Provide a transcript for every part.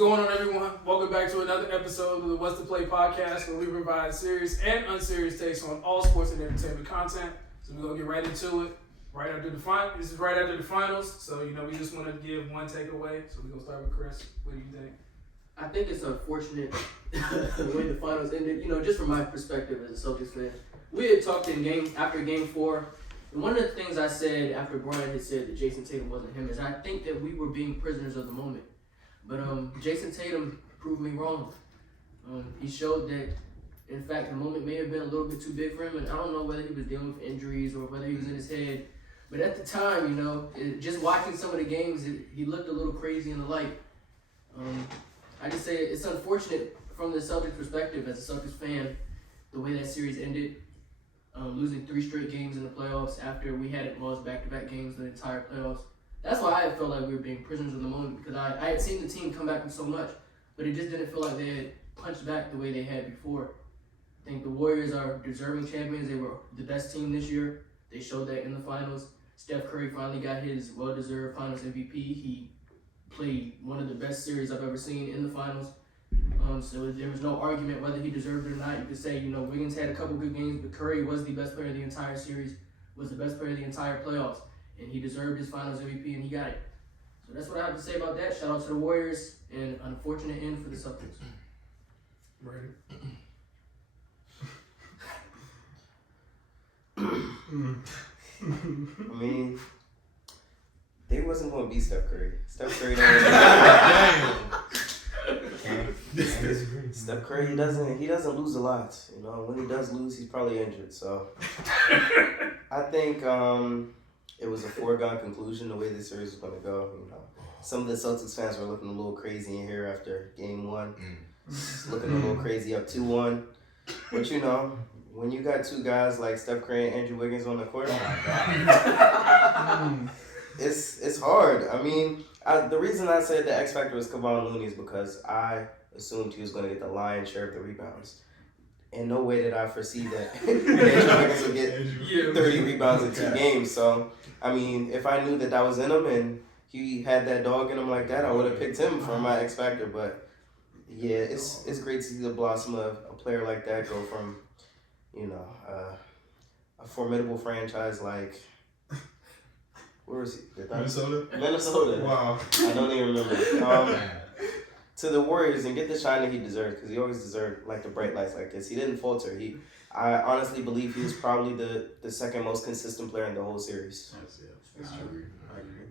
going on, everyone? Welcome back to another episode of the What's the Play podcast, where we provide serious and unserious takes on all sports and entertainment content. So we're gonna get right into it. Right after the final, this is right after the finals. So we just want to give one takeaway. So we're gonna start with Chris. What do you think? I think it's unfortunate the way the finals ended. Just from my perspective as a Celtics fan, we had talked after game 4. And one of the things I said after Brian had said that Jason Tatum wasn't him is I think that we were being prisoners of the moment. But Jason Tatum proved me wrong. He showed that, in fact, the moment may have been a little bit too big for him, and I don't know whether he was dealing with injuries or whether he was in his head. But at the time, just watching some of the games, he looked a little crazy in the light. I just say it's unfortunate from the Celtics perspective as a Celtics fan, the way that series ended. Losing 3 straight games in the playoffs after we hadn't lost back-to-back games in the entire playoffs. That's why I felt like we were being prisoners of the moment, because I had seen the team come back from so much, but it just didn't feel like they had punched back the way they had before. I think the Warriors are deserving champions. They were the best team this year. They showed that in the finals. Steph Curry finally got his well-deserved finals MVP. He played one of the best series I've ever seen in the finals. So there was no argument whether he deserved it or not. You could say, Wiggins had a couple good games, but Curry was the best player of the entire series, was the best player of the entire playoffs, and he deserved his finals MVP, and he got it. So that's what I have to say about that. Shout out to the Warriors, and unfortunate end for the Celtics. Right. I mean, they wasn't going to beat Steph Curry. Steph Curry don't. Steph Curry, he doesn't lose a lot. When he does lose, he's probably injured. So I think it was a foregone conclusion the way this series was going to go. Some of the Celtics fans were looking a little crazy in here after game 1, looking a little crazy up 2-1. But when you got 2 guys like Steph Curry and Andrew Wiggins on the court, it's hard. I mean, the reason I said the X factor was Kevon Looney is because I assumed he was going to get the lion's share of the rebounds. In no way did I foresee that Andrew Wiggins would get 30 rebounds in 2 games. So, I mean, if I knew that was in him and he had that dog in him like that, I would have picked him for my X factor. But yeah, it's great to see the blossom of a player like that go from, a formidable franchise like. Where was he? Minnesota. Wow. I don't even remember. To the Warriors and get the shine that he deserves, because he always deserved the bright lights like this. He didn't falter. I honestly believe he was probably the second most consistent player in the whole series. That's true. I agree.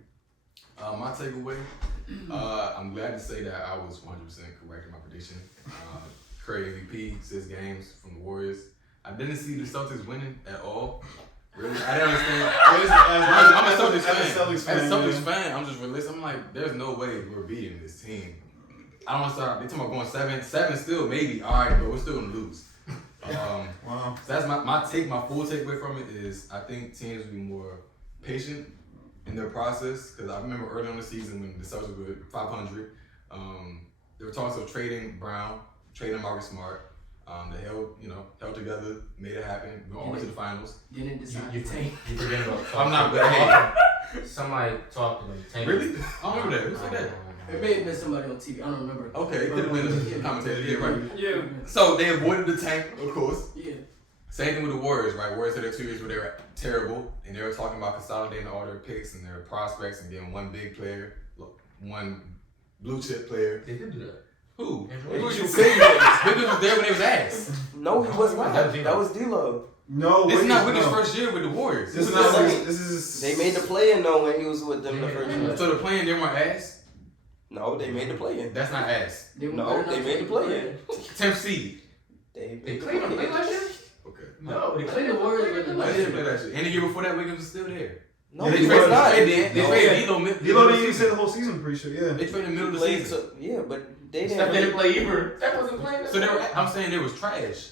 My takeaway, I'm glad to say that I was 100% correct in my prediction. Curry MVP, 6 games from the Warriors. I didn't see the Celtics winning at all. Really? I didn't understand. I'm a Celtics fan. As a Celtics fan, I'm just realistic. I'm like, there's no way we're beating this team. I don't want to start. They talking about going 7. 7 still maybe. All right, but we're still gonna lose. Wow. So that's my full takeaway from it is I think teams will be more patient in their process, because I remember early on the season when the Celtics were 500, they were talking about trading Brown, trading Marcus Smart. They held together, made it happen. We all went to the finals. Didn't decide You forget about I'm not bad. Somebody talked to them. Really? I don't remember that. Who said that? It may have been somebody on TV. I don't remember. Okay, it could have been a commentator. Yeah, right. Yeah. So they avoided the tank, of course. Yeah. Same thing with the Warriors, right? Warriors had their 2 years where they were terrible, and they were talking about consolidating all their picks and their prospects and getting one big player, one blue chip player. They did do that. Who? Who Who you you say Wiggins was there when they was ass. No, he was not. That was D'Lo. No, This is not Wiggins' Wiggins' first year with the Warriors. This is not not. Wiggins. This is. They made the play-in though when he was with them the first year. So the playing they weren't ass? No, they made the play-in. That's not ass. No, they made the play-in. 10th seed. They played them last year? Okay. No, they played the Warriors with the I didn't play that shit. And the year before that, Wiggins was still there. No, Yeah, he he was was. not. They traded D'Lo D'Lo didn't even say the whole season. I'm pretty sure. Yeah. They traded middle of the Played season. yeah, but they Steph didn't. didn't play either. Steph wasn't playing. So I'm saying they was trash.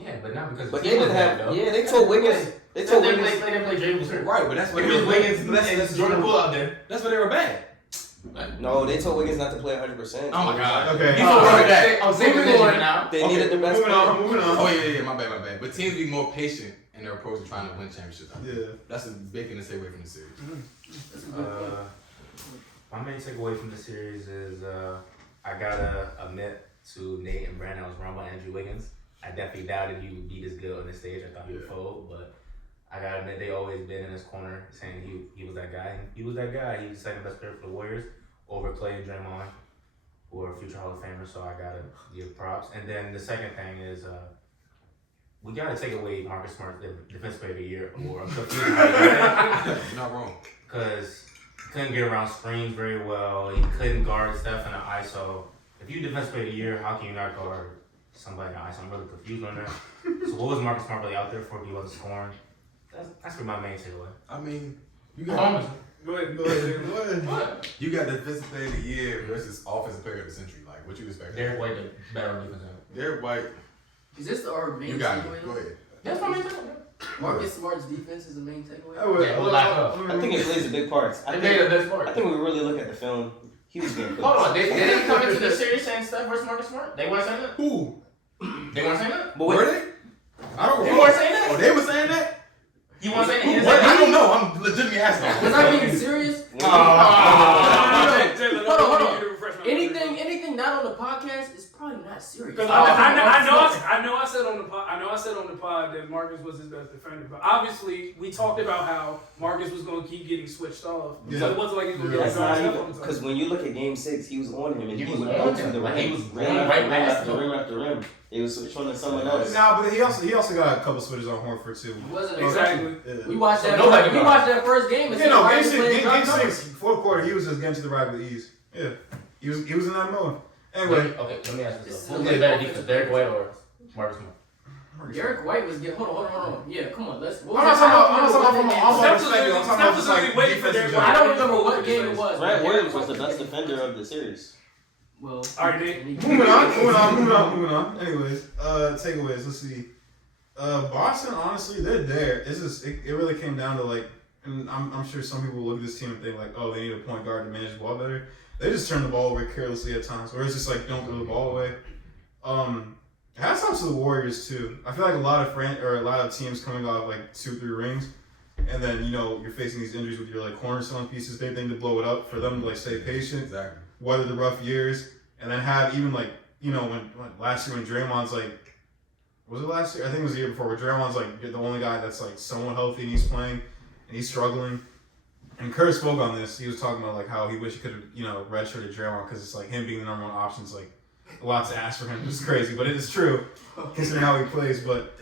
Yeah, but not because. But the they team didn't was have. bad, though. Yeah, they told Wiggins. They Steph told didn't Wiggins. play James hurt. Right, but that's what It they was were. Wiggins and Jordan Poole out there. That's why they were bad. No, they told Wiggins not to play 100%. Oh my God. Okay. He's over that. I'm saying Moving on. now. They Okay, needed the best Moving player. on. Oh yeah, my bad. But teams be more patient in their approach to trying to win championships. Yeah. That's a big thing to stay away from the series. That's a good point. My main takeaway from the series is I gotta admit to Nate and Brandon, I was wrong about Andrew Wiggins. I definitely doubted he would be this good on this stage. I thought he would fold, but I gotta admit they always been in his corner saying he was that guy. He was that guy. He was the second best player for the Warriors over Clay and Draymond, who are future Hall of Famers. So I gotta give props. And then the second thing is we gotta take away Marcus Smart's Defensive Player of the Year award. I'm confused how he got that. You're not wrong. Because he couldn't get around screens very well. He couldn't guard Steph in the ISO. If you Defensive Player of the Year, how can you not guard somebody in the ISO? I'm really confused on that. So what was Marcus Smart really out there for if he wasn't scoring? That's really my main takeaway. I mean, you got Go ahead. What? you got Defensive Player of the Year versus Offensive Player of the Century. Like, what you expect? Derek White did better on defense. Derek White. Is this our main You got takeaway? it. Go ahead. That's my main takeaway. Marcus Smart's defense is the main takeaway. Yeah, well, lack of. I think it plays a big part. They made the best I part. think when we really look at the film, he was getting Hold on, cooked. they didn't come into the series saying Steph versus Marcus Smart? They weren't saying that? Who? They weren't saying that? But Were wait, they? I don't You know. weren't saying that? Oh, they were saying that? You weren't saying that? You didn't What? say I that? don't know. I'm legitimately asking. Was I being serious? Hold on. Anything not on the podcast is probably not serious. Because I know I said on the pod that Marcus was his best defender, but obviously we talked about how Marcus was going to keep getting switched off. Yeah. So it wasn't like he was going to get that's guarded not up even on the because when you look at Game 6, he was on him and He he was would on go to him. the Like, rim. he was rim going after right rim past after him. rim after rim. He was switching to someone else. Nah, but he also got a couple switches on Horford too. It wasn't Exactly. Yeah. We watched So that. nobody We got watched that first game. And You know, Marcus game playing six, drop fourth quarter, he was just getting to the right with ease. Yeah, he was in that mode. Anyway, Okay, let me ask you This something. is Who a played better good defense, Derek White or Marcus Smart? coverage. Derek White was getting. Hold on. Yeah, come on. Let's. I'm not talking about from Steph perspective. I'm was talking about just literally like waiting for defensive. Derek I job. don't remember what game it was. Grant but Williams Derek was the White best defender of the series. Well, All right, Nate. Moving on. Anyways, takeaways. Let's see. Boston, honestly, they're there. It's just it really came down to like, and I'm sure some people look at this team and think like, oh, they need a point guard to manage the ball better. They just turn the ball over carelessly at times, or it's just like don't throw the ball away. Hats off to the Warriors too. I feel like a lot of teams coming off like 2-3 rings, and then you're facing these injuries with your like cornerstone pieces. They think to blow it up for them to like stay patient, Exactly. weather the rough years, and then have even like when last year when Draymond's like, was it last year? I think it was the year before where Draymond's like the only guy that's like somewhat healthy and he's playing and he's struggling. And Kerr spoke on this. He was talking about like how he wish he could have redshirted Draymond because it's like him being the number one option is like a lot to ask for him. It's crazy, but it is true considering how he plays. But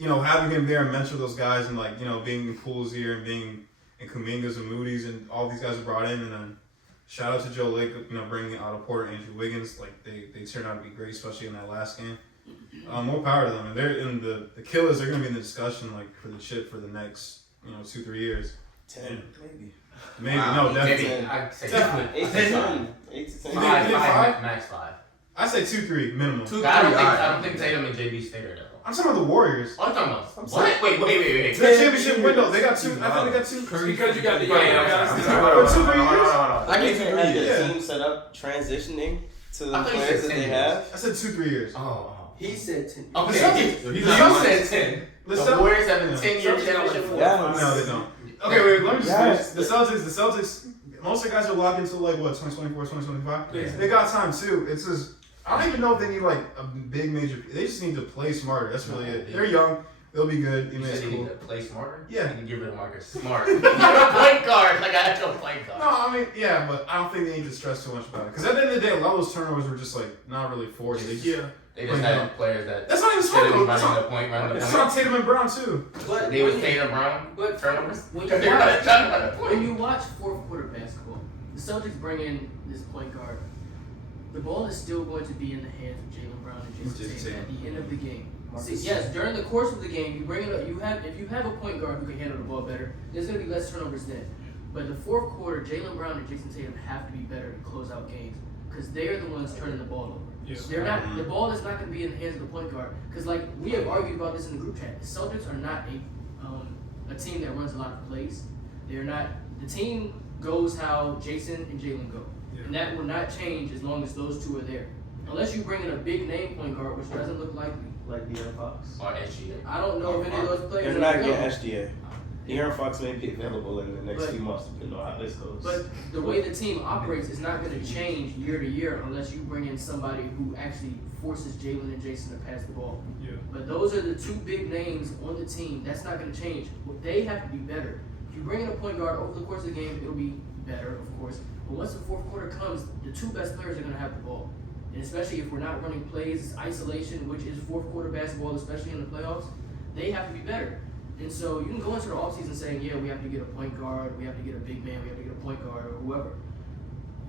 having him there and mentor those guys and like being in Poole's here and being in Kuminga's and Moody's and all these guys are brought in, and then shout out to Joe Lake, bringing Otto Porter and Andrew Wiggins. Like they turned out to be great, especially in that last game. More power to them, and they're in the Killers. They're gonna be in the discussion like for the chip for the next 2-3 years. 10, maybe. Maybe Wow. no, definitely. Maybe. I'd say Definitely. 8 to 10. 8 to 10. You think- five, max 5. I say 2-3 minimum. I don't think Tatum and JB stay there though. I'm talking about the Warriors. Oh, I'm talking about what? Wait. The championship window. They got two. I think they got two. Because you got the Oh, 2-3 years. I think they had the Yeah. team set up transitioning to the I thought you players said that 10 they years. have. I said 2-3 years. Oh. He said 10. Okay, Celtics- you said 10. The The Celtics- Warriors have a Yeah. 10-year Celtics got like championship. Yeah. No, they don't. Okay, wait. Let me just Yes. finish. The Celtics. Most of the guys are locked into like what 2024, 2025. Yeah. They got time too. It's just I don't even know if they need like a big major. They just need to play smarter. That's really it. They're young. They'll be good. You It's said you cool. need to play smarter? Yeah. You can get rid of Marcus Smart. You're a point guard, like an actual point guard. No, I mean, yeah, but I don't think they need to stress too much about it. Because at the end of the day, a lot of those turnovers were just like not really forced. They just, Yeah. They just had players that That's not even shouldn't be smart. That's running the not, point, running the it's point. not Tatum and Brown too. But They was Tatum Brown But turnovers. when Because you they were watch- trying to run the when point. you watch fourth quarter basketball, the Celtics bring in this point guard. The ball is still going to be in the hands of Jaylen Brown and Jason Tatum at the end of the game. See, yes, during the course of the game, you bring it up. If you have a point guard who can handle the ball better, there's going to be less turnovers then. But the fourth quarter, Jaylen Brown and Jason Tatum have to be better to close out games because they're the ones turning the ball over. Yes. They're not. The ball is not going to be in the hands of the point guard because, like we have argued about this in the group chat, the Celtics are not a team that runs a lot of plays. They're not. The team goes how Jason and Jaylen go, and that will not change as long as those two are there. Unless you bring in a big name point guard, which doesn't look likely. Like De'Aaron Fox. Or SGA. I don't know if any of those players They're are not available. getting SGA. De'Aaron Fox may be available in the next But- few months, depending on how this goes. But the way the team operates is not going to change year to year unless you bring in somebody who actually forces Jalen and Jason to pass the ball. Yeah. But those are the two big names on the team. That's not going to change. Well, they have to be better. If you bring in a point guard over the course of the game, it'll be better, of course. But once the fourth quarter comes, the two best players are going to have the ball. And especially if we're not running plays, isolation, which is fourth quarter basketball, especially in the playoffs, they have to be better. And so you can go into the offseason saying, yeah, we have to get a point guard, we have to get a big man, we have to get a point guard, or whoever.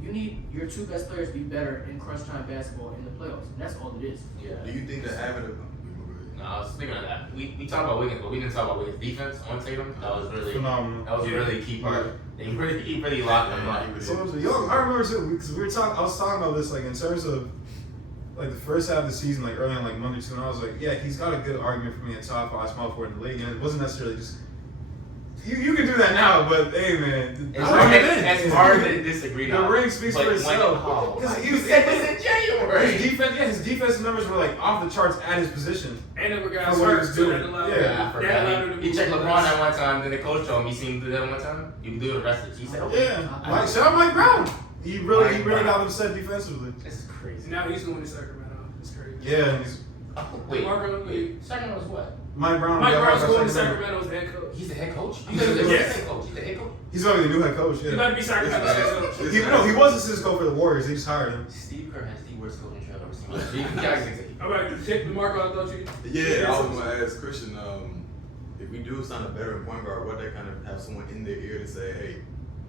You need your two best players to be better in crunch time basketball in the playoffs. And that's all it is. Yeah. Do you think that having a No, I was thinking of that. We talked about Wiggins, but we didn't talk about Wiggins' defense on Tatum. That was really Phenomenal. That was a really key part. He really locked them up. So I remember too, because we were talking. I was talking about this like in terms of like the first half of the season, like early on, like Monday, Tuesday, and I was like, yeah, he's got a good argument for me at top 5 small forward in the league, and it wasn't necessarily just. You can do that now, but hey, man, It's hard to disagree the now. ring speaks for itself. You said this in January. His defensive numbers were like off the charts at his position. And there were guys For what he hurt was too. doing. That allowed- Yeah, I that allowed him forgot. to He checked move LeBron less. that one time, then the coach told him he seen him do that one time. You can do it the rest of it. He said, okay. Yeah, like shout out Mike Brown. He really got upset defensively. This is crazy. Now he's going to Sacramento. It's crazy. Yeah, and he's Oh, wait. Marco, Second was what? Mike Brown. Mike got Brown's hired by going to Sacramento. Sacramento as head coach. He's the head coach? He's the He's head coach. He's the head coach. He's already the new head coach. He Yeah. about to be Sacramento's head coach. He was a Cisco for the Warriors. They just hired him. Steve Kerr has the worst coaching job I've ever seen. You guys can take All right, take the Marco. I thought you. Yeah, I was going to ask Christian, if we do sign a veteran point guard, what they kind of have someone in their ear to say, hey,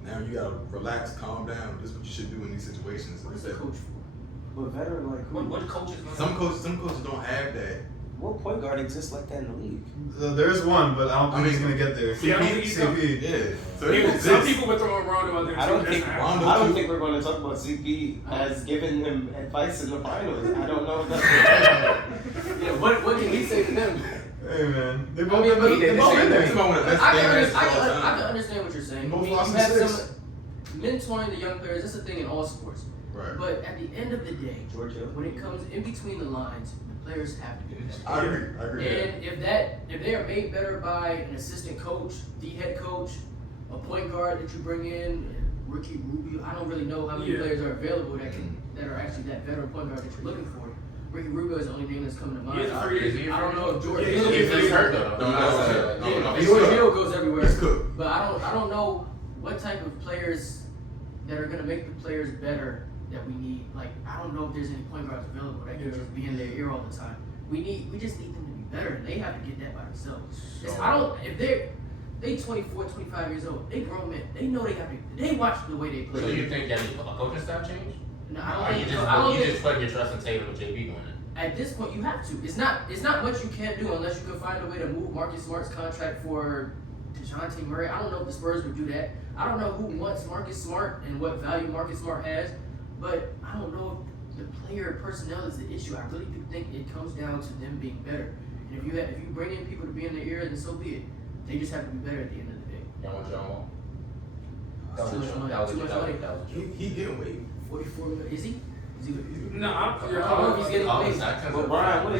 now you got to relax, calm down. This is what you should do in these situations. What is the coach for? But veteran, like who? What coaches? Some coaches don't have that. What point guard exists like that in the league? There's one, but I don't think he's gonna get there. Yeah, I don't think he's CP. Yeah. So People, it some exists. people were throwing Rondo out there too. I don't That's think not Rondo- I don't think we're going to talk about CP as giving him advice in the finals. I don't know if that's Yeah, what can he say to them? Hey man, they I both mean, but been he did there. the same They thing. Some of the best I can, things under- I, of all can, I time. can understand what you're saying. Both I mean, you lost in have 6. some mentoring the young players. That's a thing in all sports. Right. But at the end of the day, George Hill. when it comes in between the lines, the players have to be better. I agree. And if they are made better by an assistant coach, the head coach, a point guard that you bring in, Ricky Rubio, I don't really know how many Yeah. players are available that are actually that veteran point guard that you're looking for. Ricky Rubio is the only name that's coming to mind. He's a free agent. I don't know if George Yeah, Hill he's He's hurt though. Yeah, George Hill goes everywhere. It's cooked. But I don't know what type of players that are gonna make the players better that we need. Like I don't know if there's any point guards available that can just be in their ear all the time. We just need them to be better. They have to get that by themselves. If they 24, 25 years old, they grown men. They know they got to. They watch the way they play. So you think that a coaching staff change? No, Or I you don't think. just putting your trust in Tatum and JB doing it? At this point, you have to. It's not much you can't do unless you can find a way to move Marcus Smart's contract for DeJounte Murray. I don't know if the Spurs would do that. I don't know who wants Marcus Smart and what value Marcus Smart has, but I don't know if the player personnel is the issue. I really do think it comes down to them being better. And if you bring in people to be in their ear, then so be it. They just have to be better at the end of the day. Y'all want John Wall? Too much money. He getting way. 44 million. Is he? No, I don't know if he's getting paid. But Brian, what are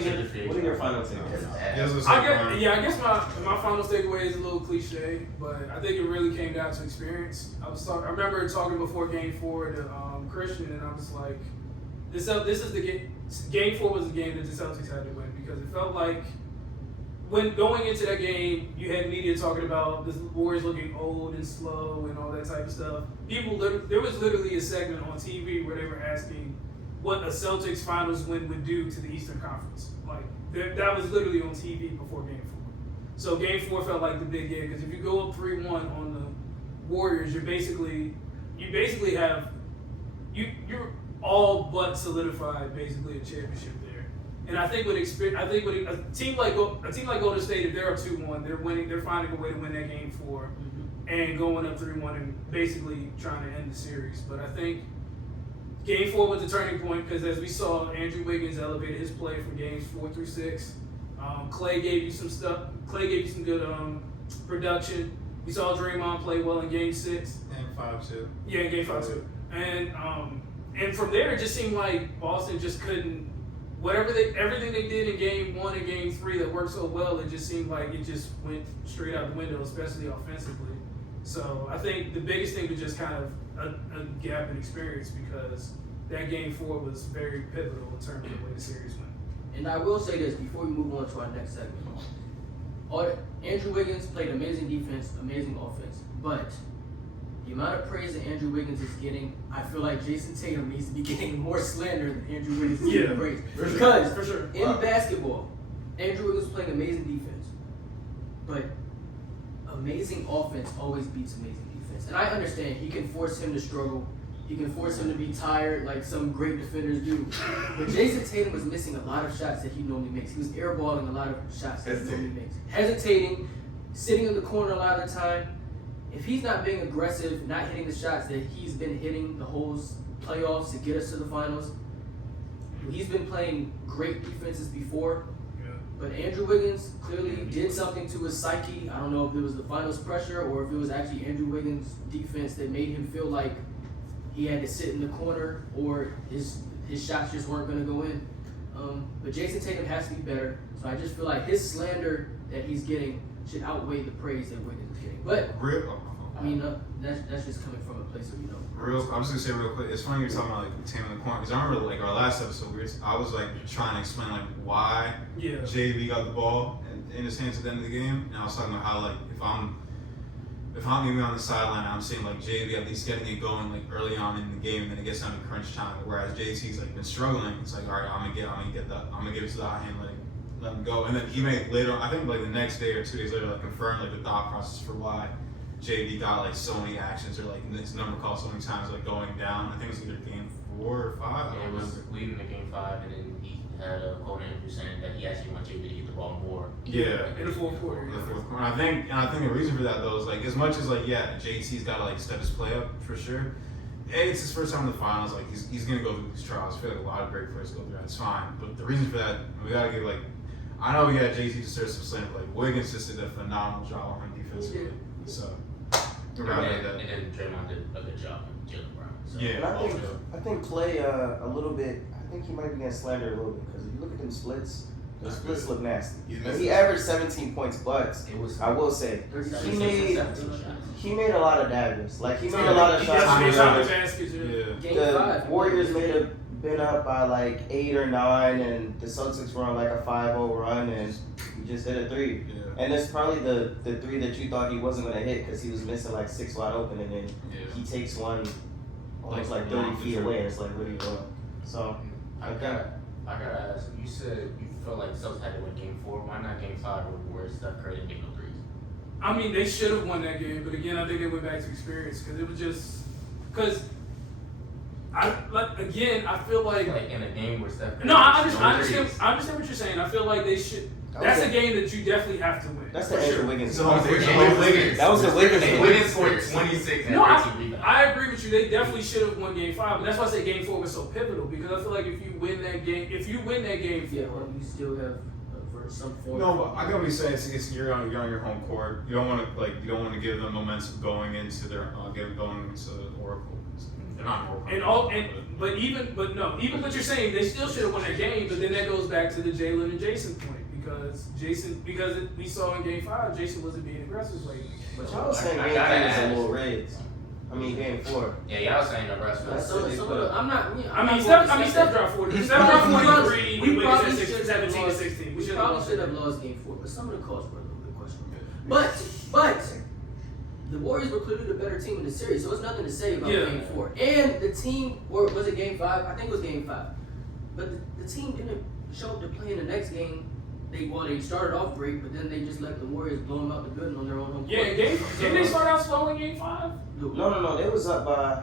your final takes? I guess my final takeaway is a little cliche, but I think it really came down to experience. I remember talking before Game 4 to Christian, and I was like, this is the game. Game 4 was the game that the Celtics had to win because it felt like when going into that game, you had media talking about the Warriors looking old and slow and all that type of stuff. There was literally a segment on TV where they were asking what a Celtics finals win would do to the Eastern Conference. Like that was literally on TV before Game 4. So Game 4 felt like the big game because if you go up 3-1 on the Warriors, you basically have you're all but solidified basically a championship there. And I think with a team like Golden State, if they're up 2-1, they're winning. They're finding a way to win that Game 4 and going up 3-1 and basically trying to end the series. But I think Game 4 was a turning point because as we saw, Andrew Wiggins elevated his play from games 4 through 6. Clay gave you some stuff. Clay gave you some good production. We saw Draymond play well in Game 6. And 5 too. Yeah, in Game 5 too. And from there, it just seemed like Boston just couldn't everything they did in game 1 and game 3 that worked so well, it just seemed like it just went straight out the window, especially offensively. So I think the biggest thing was just kind of a gap in experience because that game 4 was very pivotal in terms of the way the series went. And I will say this before we move on to our next segment. Andrew Wiggins played amazing defense, amazing offense, but the amount of praise that Andrew Wiggins is getting, I feel like Jason Tatum needs to be getting more slander than Andrew Wiggins is getting praise. Because For sure. in basketball, Andrew Wiggins is playing amazing defense, but amazing offense always beats amazing defense. And I understand he can force him to struggle. He can force him to be tired like some great defenders do. But Jason Tatum was missing a lot of shots that he normally makes. He was airballing a lot of shots that he normally makes. Hesitating, sitting in the corner a lot of the time. If he's not being aggressive, not hitting the shots that he's been hitting the whole playoffs to get us to the finals, he's been playing great defenses before. But Andrew Wiggins clearly did something to his psyche. I don't know if it was the finals pressure or if it was actually Andrew Wiggins' defense that made him feel like he had to sit in the corner or his shots just weren't going to go in. But Jason Tatum has to be better. So I just feel like his slander that he's getting should outweigh the praise that Wiggins is getting. But I mean, that's just coming from a place of, I'm just gonna say real quick. It's funny you're talking about like Tatum in the corner because I remember like our last episode, I was like trying to explain like why JV got the ball in his hands at the end of the game, and I was talking about how like if I'm even on the sideline, I'm seeing like JV at least getting it going like early on in the game, and then it gets down to crunch time. Whereas JT's like been struggling. It's like, all right, I'm gonna give it to the hot hand, let him go. And then he made later, I think like the next day or 2 days later, like confirmed like the thought process for why JV got like so many actions or like his number called so many times like going down. I think it was either game 4 or 5. Yeah, it was leading to game 5, and then he had a quote interview saying that he actually wants JV to get the ball more. Yeah, in the fourth quarter. The fourth quarter. I think the reason for that though is like as much as like JT's got to like step his play up for sure. Hey, it's his first time in the finals. Like he's gonna go through these trials. I feel like a lot of great players go through that. It's fine. But the reason for that, we gotta give like, I know we got JT deserves some slander, but like Wiggins just did a phenomenal job on him defensively. So. And then Draymond did a good job with Jalen Brown. So. Yeah, and I think Clay a little bit. I think he might be getting slandered a little bit because if you look at them splits, the splits look nasty. He averaged 17 points, but I will say he made a lot of daggers. Like he made a lot of shots. The Warriors been up by like 8 or 9, and the Celtics were on like a 5-0 run, and he just hit a 3. Yeah. And it's probably the 3 that you thought he wasn't gonna hit because he was missing like 6 wide open, and then he takes one almost like 30 feet away. It's like, what are you doing? So I gotta ask. You said you felt like the Celtics had to win game 4. Why not game 5 where Steph Curry didn't make no threes? I mean, they should have won that game, but again, I think they went back to experience because it was just I feel like in a game where Steph Curry I understand what you're saying. I feel like they should. That's a game that you definitely have to win. That's the Andrew Wiggins. That was the Wiggins. Wiggins scored 26 and 13 rebounds. I agree with you. They definitely should have won game 5, but that's why I say game 4 was so pivotal because I feel like if you win that game 4, you still have some form. No, but I gotta be saying you're on your home court. You don't want to give them momentum going into their going into Oracle. They're not Oracle. Even what you're saying, they still should have won that game. But then that goes back to the Jalen and Jason point because we saw in game 5, Jason wasn't being aggressive late. But y'all was saying game 3 was a little raised. I mean game 4. Yeah, y'all was saying the rest of Steph dropped 40. Steph dropped 43. We probably 17 to 16. We probably should have lost game 4, but some of the calls were a little bit questionable. But the Warriors were clearly the better team in the series, so it's nothing to say about game 4. And the team, or was it game 5? I think it was game 5. But the team didn't show up to play in the next game. They started off great, but then they just let the Warriors blow them out the good on their own home court. Yeah, didn't they start out slow in game 5? No, they was up by.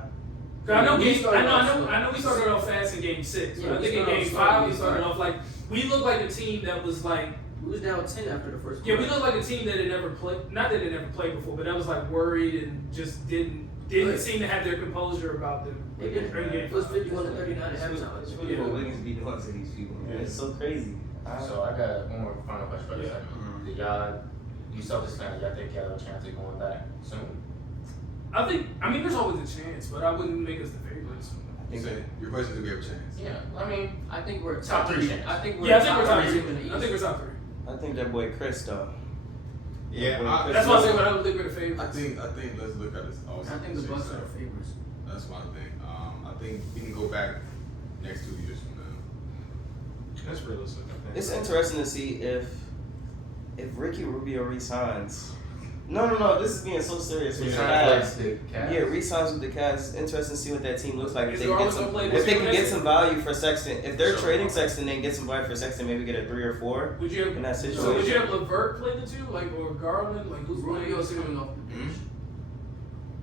I know we started off fast in game 6, but I think in game 5 we started off like we looked like a team that was like. We was down 10 after the first quarter. Yeah, we looked like a team that had never played. Not that they never played before, but that was like worried and just didn't seem to have their composure about them. It was 51-39 at halftime. It's really what Wiggins be doing to these people. Man. It's so crazy. So I got one more final question for the segment. Did you Celtics fans, y'all think y'all have a chance of going back soon? I mean, there's always a chance, but I wouldn't make us the favorites. I You said your question is, do we have a chance? Yeah, I mean, I think we're Top three. I think we're Yeah, I think we're top three three. team in the East. I think we're top three. I think that boy Chris though. Yeah, That's why I say, but I don't think we're the favorites. I think let's look at this. I think the Bucks are the favorites. That's my thing. I think we can go back next 2 years from now. that's realistic. I think. It's interesting to see if Ricky Rubio resigns. No. This is being so serious. With the Cavs. Yeah, resigns with the Cavs. It's interesting to see what that team looks like. If they can get some value for Sexton. If they're trading Sexton, they can get some value for Sexton. Maybe get a 3 or 4 Would you have, in that situation. so would you have LeVert play the 2, like, or Garland, like who's playing? Rubio's coming off the bench.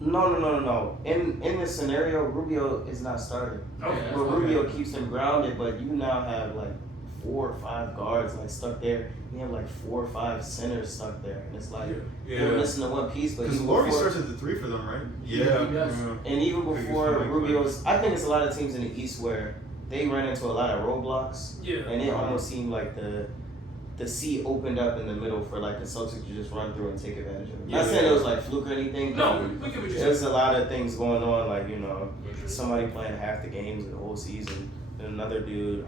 No. In this scenario, Rubio is not starting. Okay. But Rubio keeps him grounded. But you now have like 4 or 5 guards like stuck there. You have like 4 or 5 centers stuck there, and it's like you're missing the one piece. But Because even Laurie before- starts at the 3 for them, right? Yeah, he does. And even before Biggest Rubio's, I think it's a lot of teams in the East where they ran into a lot of roadblocks, Yeah. and it almost seemed like the sea opened up in the middle for like the Celtics to just run through and take advantage of it. Not saying it was like fluke or anything. No, but we can be there's a lot of things going on, like somebody playing half the games of the whole season, and another dude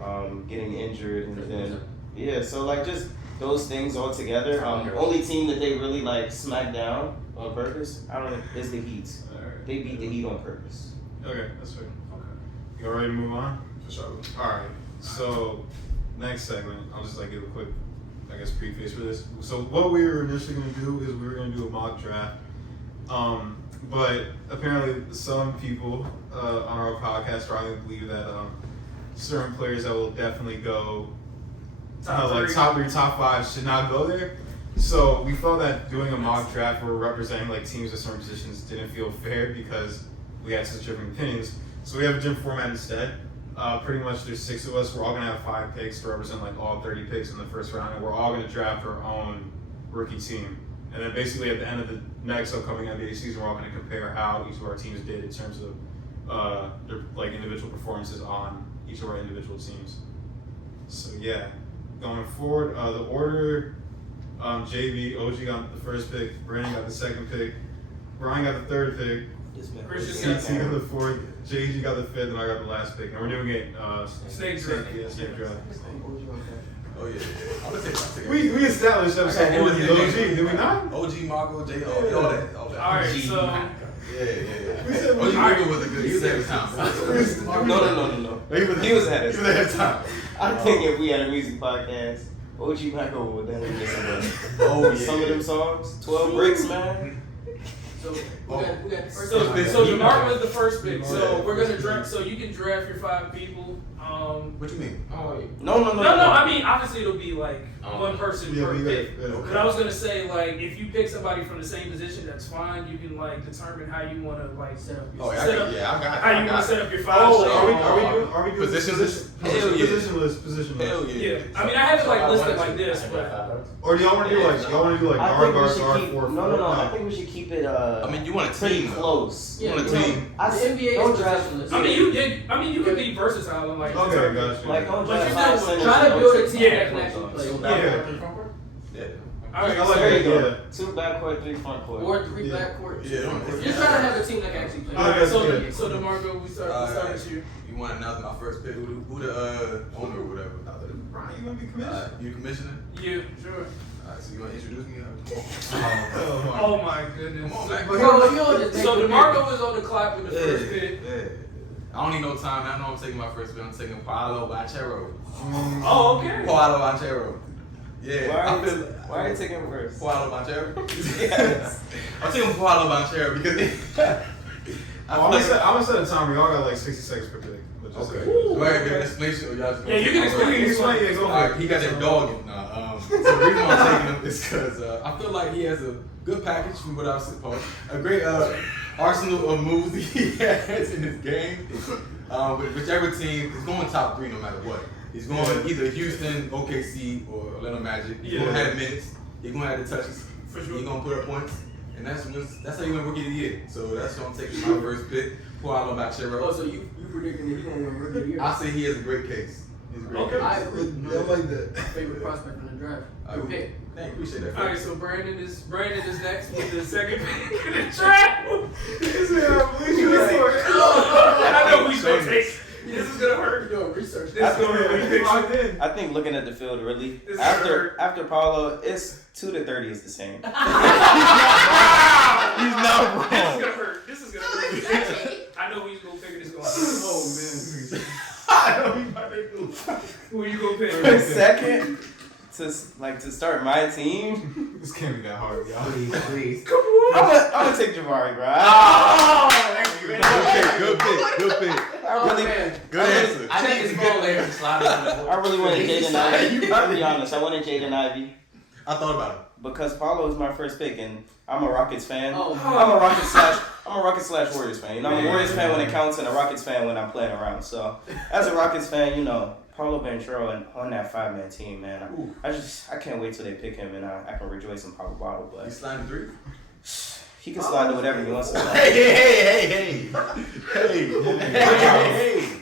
getting injured, and then so like just those things all together. Only team that they really like smacked down on purpose, is the Heat. Alright. They beat the Heat on purpose. Okay, that's fair. Okay. You all ready to move on? For sure. Alright, so next segment, I'll just like give a quick, I guess, preface for this. So what we were initially going to do is we were going to do a mock draft. But apparently some people on our podcast probably believe that certain players that will definitely go like top 3, top 5 should not go there. So we felt that doing a mock draft where we're representing like teams at certain positions didn't feel fair because we had such different opinions. So we have a gym format instead. Pretty much there's 6 of us. We're all gonna have 5 picks to represent like all 30 picks in the first round, and we're all gonna draft our own rookie team. And then basically at the end of the next upcoming NBA season, we're all gonna compare how each of our teams did in terms of their like individual performances on each of our individual teams. So yeah, going forward, the order: JB, OG got the first pick, Brandon got the second pick, Brian got the 3rd pick. Christian CT got the 4th, JG got the 5th, and I got the last pick. And we're doing it Snake draft. Yeah, snake draft. Oh yeah. I'm gonna take We established episode Okay, 1 it with was- OG, did we not? OG Marco, J. all that. Alright, so Yeah. OG Marco was a good 7 times. No. He was ahead of time. I think if we had a music podcast, OG Michael would definitely get some of them songs. 12 bricks, man. So we got the first So pick. DeMar was the first pick. So we're gonna draft. So you can draft your 5 people. What you mean? No. I mean, obviously it'll be like one person Yeah, per we pick. got But I was gonna say, like, if you pick somebody from the same position, that's fine. You can like determine how you want to like set up your I got it. how you want to set up your 5. Oh, are we doing Position list? Position Hell yeah. position list. Hell yeah. Yeah, I mean, I have it like listed like this, but Or do y'all want to do like I guard, think we should guard, keep. 4, No. I think we should keep it. I mean, you want a pretty team. close. Yeah, on a you know, team. I the said, NBA don't is draft. positionless. I mean, you can be versatile and like. Okay, determine- gotcha. Like don't But draft you 5 still centers. Try to don't build a take team Yeah. that can actually play. Yeah. All right, I like so There you go. Yeah. 2 backcourt, 3 front court. Or 3 Yeah. backcourt. Yeah. Just trying to have a team that can actually play. all right, Yeah. so DeMarco, we start with you. You want to announce my first pick? Who the owner or whatever? Brian, you want to be commissioner? You commissioner? Yeah, sure. Alright, so you want to introduce me? Oh my goodness. Come on, man. Bro, you don't just take So the DeMarco was on the clock with the first pick. Yeah. I don't need no time. I know I'm taking my first pick. I'm taking Paolo Banchero. Oh, okay. Paolo Banchero. Yeah. Why are you taking him first? Paolo Banchero? Yes. I'm taking Paolo Banchero because I'm gonna set a timer. Y'all got like 60 seconds per pick. But just okay. say- Do I have an explanation or y'all just Yeah, you can explain. Yeah, go for Alright, it. he got that dog in. So the reason why I'm taking him is because I feel like he has a good package from what I've supposed. A great arsenal of moves he has in his game. With whichever team, he's going top 3 no matter what. He's going either Houston, OKC, or Orlando Magic. He's going to have minutes. He's going to have the touches. For sure. He's going to put up points. And that's how you win Rookie of the Year. So that's why I'm taking my first pick. Paolo Banchero. Oh, so you predicting that he's going to win Rookie of the Year? I say he has a great case. He's great. Okay. I agree. You know, I like that. favorite prospect in the draft. Good pick. Thank you, appreciate that. All right, so Brandon is next with the second pick in the draft. I know who he's gonna take. This is gonna hurt. Doing research. This is gonna hurt. I think looking at the field, really, This is after Paulo, it's 2 to 30 is the same. He's not This is wrong. gonna hurt. This is gonna hurt. I know who you gonna pick in this going. Oh man. I know he's about to do. Who you gonna pick? For second, to start my team, This can't be that hard, y'all. Please. I'm gonna take Jabari, bro. Good pick. I really, Good answer. I think it's good later to slide on the board. I really wanted Jaden Ivey. I'll be honest, I wanted Jaden Ivey I thought about it. because Paulo is my first pick, and I'm a Rockets fan. Oh, I'm a Rockets slash Warriors fan. You know, I'm a Warriors fan when it counts, and a Rockets fan when I'm playing around. So, as a Rockets fan, you know, Paulo Banchero and on that 5-man team, man, I can't wait till they pick him, and I can rejoice in Papa Bottle. You But sliding 3? he can slide to whatever he wants to slide. Hey.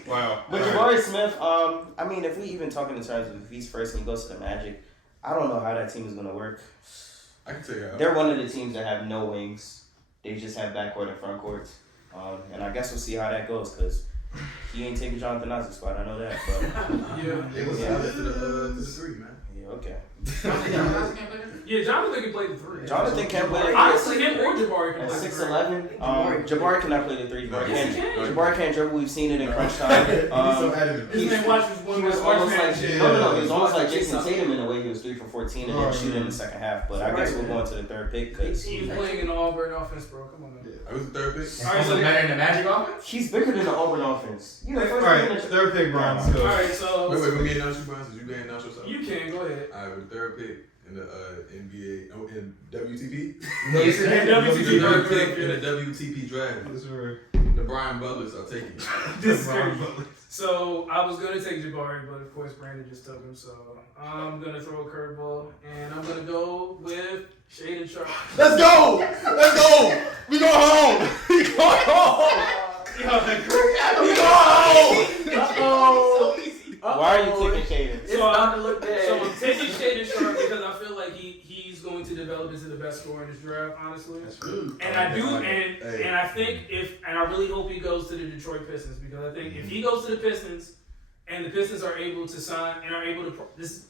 Wow. But Jabari Smith, I mean, if we even talking in terms of if he's first and he goes to the Magic, I don't know how that team is gonna work. I can tell you how. They're one of the teams that have no wings. They just have backcourt and front court. And I guess we'll see how that goes because he ain't taking Jonathan Isaac's spot. I know that. But Yeah. They was sliding to the 3, man. yeah, okay. Yeah, Jonathan can play the 3. Jonathan can't play. Honestly, him or Jabari can At play the 3. 6'11", Jabari cannot play the 3. No, yes, he can. Jabari can't dribble. We've seen it in crunch time. He's so adamant. This man watches one He was of almost like the no. He was almost like Yeah. Jason Tatum in the way he was 3 for 14 and didn't shoot in the second half. But I guess we'll go into the third pick because He was playing in Auburn offense, bro. Come on, man. I was the 3rd pick. All right, so better in the Magic offense? he's bigger than the Auburn offense. You know, All first right, third pick, Brian. All So. right, so Wait, let me announce you, Brian, since you didn't announce yourself. you can go ahead. Alright, with the 3rd pick in the NBA, in WTP. Yes, And The WTP 3rd draft. pick in the WTP draft. That's right. The Brian Butlers are taking. This is crazy. So I was gonna take Jabari, but of course Brandon just took him. So I'm gonna throw a curveball, and I'm gonna go with Shaden Sharp. Let's go! We go home! We go home! We go home! Why are you taking Shaden? It's about to look So bad. I'm taking Shaden Sharp because I feel like he's going to develop into the best scorer in this draft, honestly. And I do, and I think and I really hope he goes to the Detroit Pistons because I think if he goes to the Pistons and the Pistons are able to sign and are able to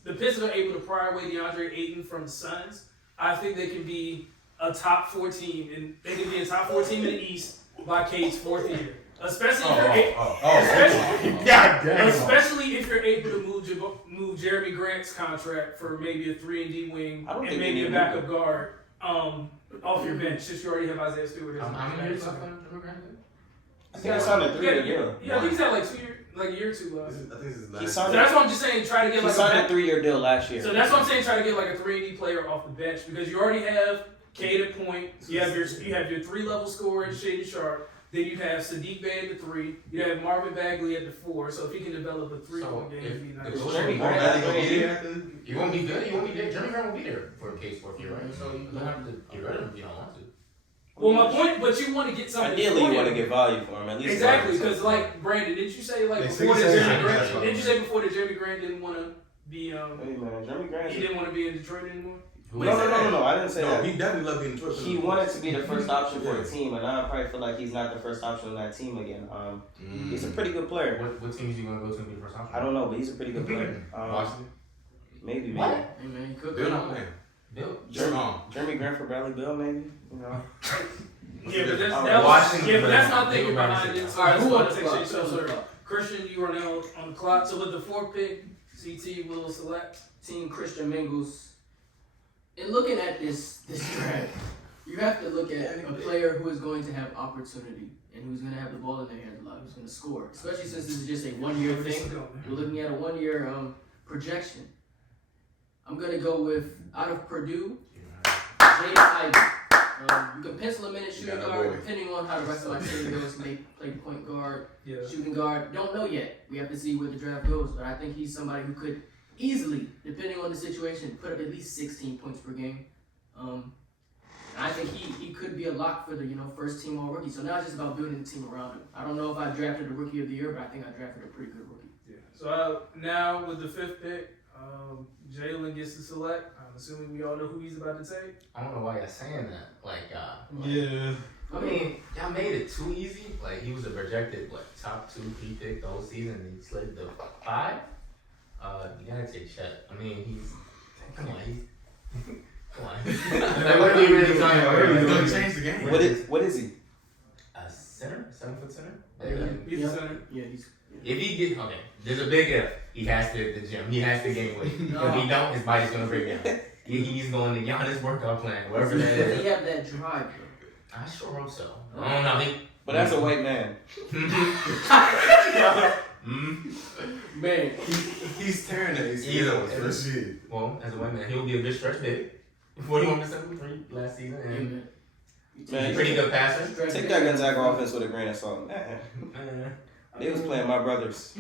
the Pistons are able to pry away DeAndre Ayton from the Suns, I think they can be a top 4 team and they can be a top 4 team in the East by Cade's 4th year. Especially if you're able to move Jeremy Grant's contract for maybe a 3-and-D wing I don't and think maybe they a need backup guard off your bench since you already have Isaiah Stewart. as How a many years backup. left on Jimmy Grant? I think I signed a 3-year deal. Yeah, I think he's had like 2 years, like a year or two left. I think this is He last. So signed that's what I'm just saying. Try to get He like signed a 3-year deal last year. So that's what I'm saying. Try to get like a 3-and-D player off the bench because you already have Cade at point. You have your 3-level scorer in Shaden Sharp. Then you have Sadiq Bey at the 3. You have Marvin Bagley at the 4. So if he can develop a 3-point game, it'd be nice. You won't be good. You won't be there. Jeremy Grant will be there for Cade's 4th year, right? So you don't have to get rid of him if you don't want to. Well, my point, but you want to get something. Ideally, for you want to him. get value for him at least. Exactly, because like Brandon, didn't you say like They before that 6 Jeremy years. Grant? Didn't you say before that Jeremy Grant didn't want to be Hey man, Jeremy Grant. he didn't want to be in Detroit anymore? No. I didn't say No, that. he definitely loved being in Detroit. He wanted to be the first option for a team, and I probably feel like he's not the first option on that team again. He's a pretty good player. What team is he going to go to and be the first option? I don't know, but he's a pretty good player. Washington. Maybe. What? Hey man, he could Bill go. not playing. Bill. Jeremy Grant for Bradley Bill, maybe. You know. Yeah, but that's, Oh, that was, Washington, yeah, but that's man. not thinking Think about behind it. it. So All right, that's who why on I the take clock? Shea Shelter. Christian, you are now on the clock. So with the 4th pick, CT will select. Team Christian Mingles. In looking at this draft, you have to look at a player who is going to have opportunity and who's going to have the ball in their hands a lot, who's going to score. Especially since this is just a 1-year thing. We're looking at a 1-year projection. I'm going to go with, out of Purdue, Jaden Ivey. You can pencil him in at shooting guard, depending on how the rest of my team goes. May play point guard, shooting guard. Don't know yet. We have to see where the draft goes. But I think he's somebody who could easily, depending on the situation, put up at least 16 points per game. I think he could be a lock for the first team all rookie. So now it's just about building the team around him. I don't know if I drafted a rookie of the year, but I think I drafted a pretty good rookie. Yeah. So now with the 5th pick, Jalen gets to select. I'm assuming we all know who he's about to take. I don't know why y'all saying that. Like, Yeah. I mean, y'all made it too easy. Like, he was a projected, top 2, 3 pick the whole season, and he slid to 5. You gotta take Chet. I mean, come on. Like, what are we really talking about? He's Like, gonna change the game. What is he? a center? 7-foot center? He's a center. Yeah, he's. If he get there's a big if. He has to hit the gym. He has to gain weight. If he don't, his body's gonna break down. He's going to Giannis workout plan, whatever that But is. he have that drive, though. I sure hope so. I don't know. But that's a white man. Man, He's tearing the ACL his first year. Well, as a white man, he'll be a big stretch big. 41% from 3 last season, and Man, he's a pretty good passer. Take that Gonzaga offense with a grain of salt. They was playing my brothers.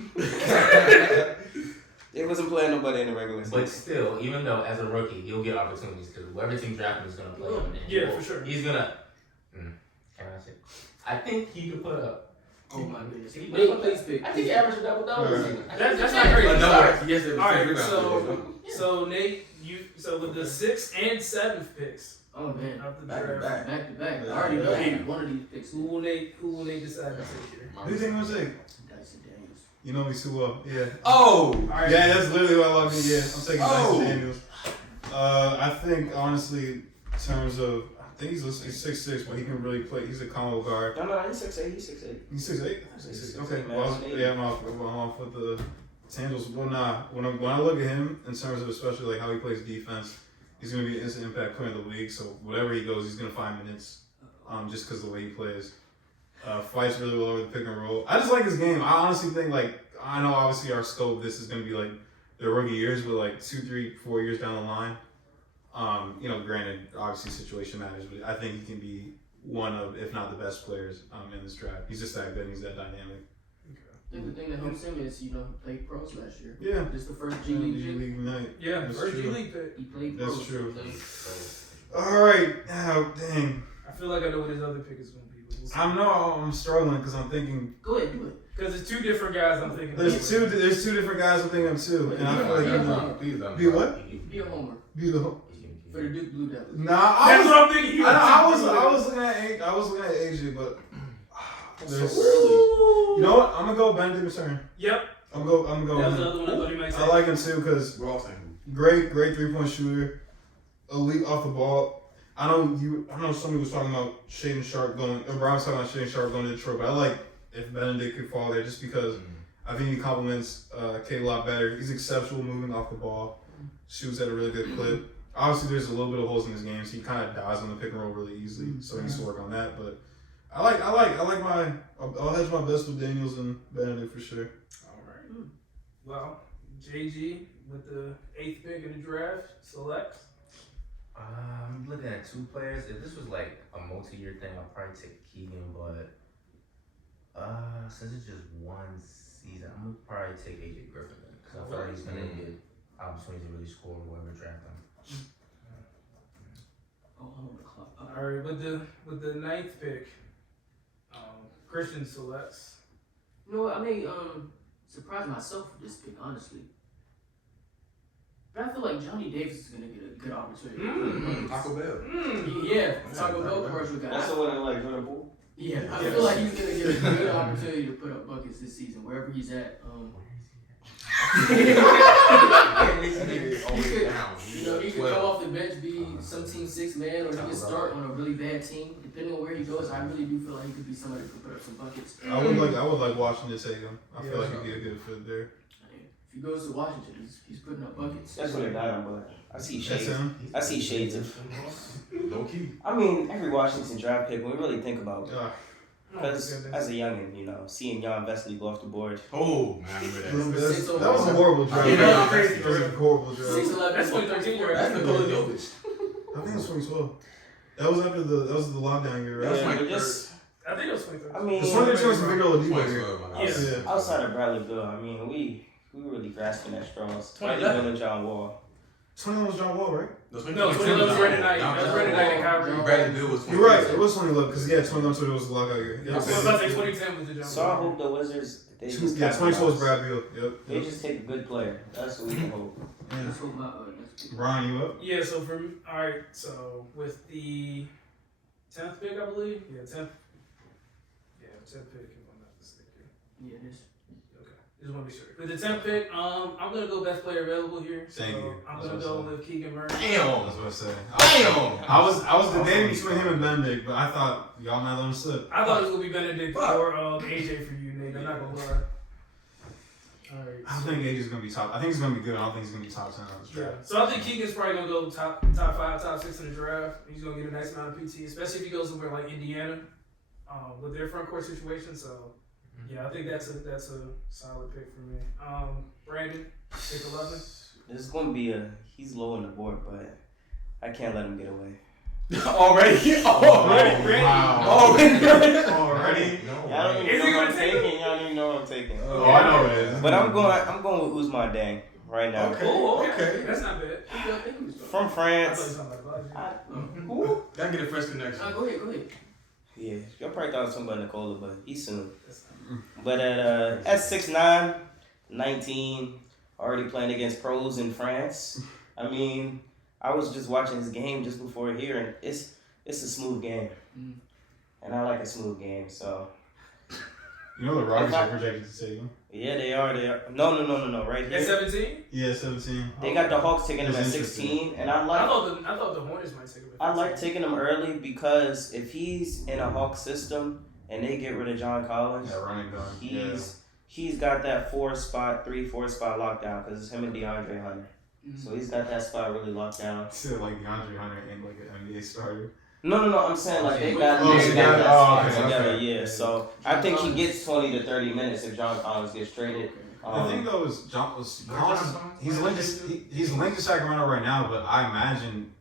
They wasn't playing nobody in the regular season. But still, even though as a rookie, he'll get opportunities because whoever team drafting is going to play him. And Yeah, for sure. He's going to. Can I say? I think he could put up. oh my goodness. He Wait, put please pick. I think he averaged a double-double this season. That's not crazy. No, yes, it was All right, rebound. so Nate, with the 6th and 7th picks Oh man, of the Back to draft, back. back to back. I Yeah. already know Yeah. one of these picks. who will Nate decide to take here? Who do you think was it? Dyson Daniels. You know me too well. Yeah. Oh! All right. Yeah, that's literally what I love. Yeah, I'm taking Oh. Dyson Daniels. I think honestly, in terms of, I think he's 6'6", but he can really play. He's a combo guard. No, he's 6'8". He's 6'8". He's 6'8". 6'8", Okay. man. Well, yeah, I'm off with the Tangles. Well, nah. When I look at him in terms of especially like how he plays defense, he's gonna be an instant impact player in the league. So whatever he goes, he's gonna find minutes. Just because of the way he plays. Fights really well over the pick and roll. I just like his game. I honestly think I know obviously our scope. This is gonna be like their rookie years, but 2, 3, 4 years down the line. Granted, obviously situation matters, but I think he can be one of, if not the best players in this draft. He's just that good and he's that dynamic. I think the thing that helps him is, he played pros last year. Yeah. This the first G G League pick. League night. Yeah, That's first G true. League pick. He played That's pros. true. So, All right. Now, dang. I feel like I know what his other pick is going to be. But we'll see. I'm struggling because I'm thinking go ahead, do it. Because it's 2 different guys I'm thinking. there's two different guys I'm thinking of too, and I feel like Please don't. be what? Be a homer Be the for the Duke Blue Devils. nah. I That's was what I'm thinking. I was looking at AJ, but there's Ooh. you know what? I'm gonna go Benedict Mathurin. Yep. I'm gonna That was go. another one I thought he might say. I like him too because We're all saying. great 3-point shooter, elite off the ball. I know somebody was talking about Shaden Sharp going, or Brian was talking about Shaden Sharp going to Detroit, but I like if Benedict could fall there just because I think he complements Kate a lot better. He's exceptional moving off the ball, shoots at a really good clip. Obviously, there's a little bit of holes in his game, so he kind of dies on the pick and roll really easily. So he needs to work on that. But I like my. I'll hedge my best with Daniels and Benedict for sure. All right. Well, JG with the 8th pick in the draft selects. I'm looking at 2 players. If this was like a multi-year thing, I'd probably take Keegan, but since it's just one season, I'm gonna probably take AJ Griffin because I feel like he's gonna get opportunities to really score whoever draft him. Oh, I'm on the clock. All right, with the 9th pick, Christian selects. You know what? I may surprise myself with this pick, honestly. But I feel like Johnny Davis is gonna get a good opportunity. Taco Bell. Yeah, Taco Bell commercial guy. That's the one that like Jordan Poole. Yeah, I feel like he's gonna get a good opportunity to put up buckets this season, wherever he's at. He could come off the bench, be some team 6 man, or he could start on a really bad team. Depending on where he goes, I really do feel like he could be somebody who could put up some buckets. I would like Washington to take him. I feel like he'd be a good fit there. If he goes to Washington, he's putting up buckets. That's what they got him, but I see That's shades. him. I see shades of. Low key. I mean, every Washington draft pick, when we really think about it, Oh, because goodness. as a youngin, seeing Jan Vesley go off the board. Oh, man, I remember that. That was a horrible draft. Yeah, that was That was a horrible draft. 6'11". That's 2013, right? That's Nikola Jokic. I think it was 2012. That was after the lockdown year, right? That's Yeah, my but third. just, I think it was 2013. I mean, It's 2013 was Victor Oladipo here. 2012, my Yeah. God. outside of Bradley Bill, I mean, we were really grasping at straws. Bradley 2011. Bill and John Wall. 21 was John Wall, right? No, 21 was Brandon Knight. That was Brandon Knight and Kyrie. Bradley Beal was 20. You're right. It was 21 because 21 was the lockout year. I was about to say 2010 was the jump. So I hope the Wizards. They just 22 was capitalize. Brad Beal. Yep. They just take a good player. That's what we can hope. Yeah. Let's hope that's good. Brian, you up? Yeah, so alright, so with the 10th pick, I believe? Yeah, 10th. Yeah, 10th pick, if I'm not mistaken. Yeah, it is. Okay, just want to be sure. With the 10th pick, I'm going to go best player available here. So Thank you. I'm going to go with Keegan Murray. Damn. That's what I said. Damn. I was debating between him and Benedict, but I thought y'all might let him slip. I thought it was going to be Benedict or AJ for you, Nate. I'm not going to lie. Alright. I think AJ's gonna be top. I think he's gonna be good. I don't think he's gonna be top 10 on this Yeah, draft. so I think Keegan's probably gonna go top 5, top 6 in the draft. He's gonna get a nice amount of PT, especially if he goes somewhere like Indiana, with their front court situation. So, yeah, I think that's a solid pick for me. Brandon, pick 11. This is gonna be he's low on the board, but I can't let him get away. Already? Wow. Already? Y'all don't Is even he know what gonna I'm take taking. Y'all don't even know what I'm taking. Oh, I know it is. But I'm going with Usman Dang right now. Okay. Oh, okay. That's not bad. From I thought you France. were talking about Elijah. Who? Gotta get a fresh connection. Go ahead. Yeah, y'all probably thought I was talking about Nicola, but he's soon. But at 6'9", 19, already playing against pros in France. I mean, I was just watching his game just before here, and it's a smooth game. And I like a smooth game, so. You know the Rockets are projected to take him? Yeah, they are. No. Right At here. 17? Yeah, 17. They got the Hawks taking him at That's 16, and I thought the Hornets might take him. I like taking him early because if he's in a Hawks system and they get rid of John Collins, Yeah, running gun. he's got that 4 spot locked down because it's him and DeAndre Hunter. So he's got that spot really locked down. Still like DeAndre Hunter ain't like an NBA starter. No. I'm saying like they got together. that Oh, spot okay, together. okay. Yeah. So I think he gets 20 to 30 minutes if John Collins gets traded. The thing though is Collins. He's linked to Sacramento right now, but I imagine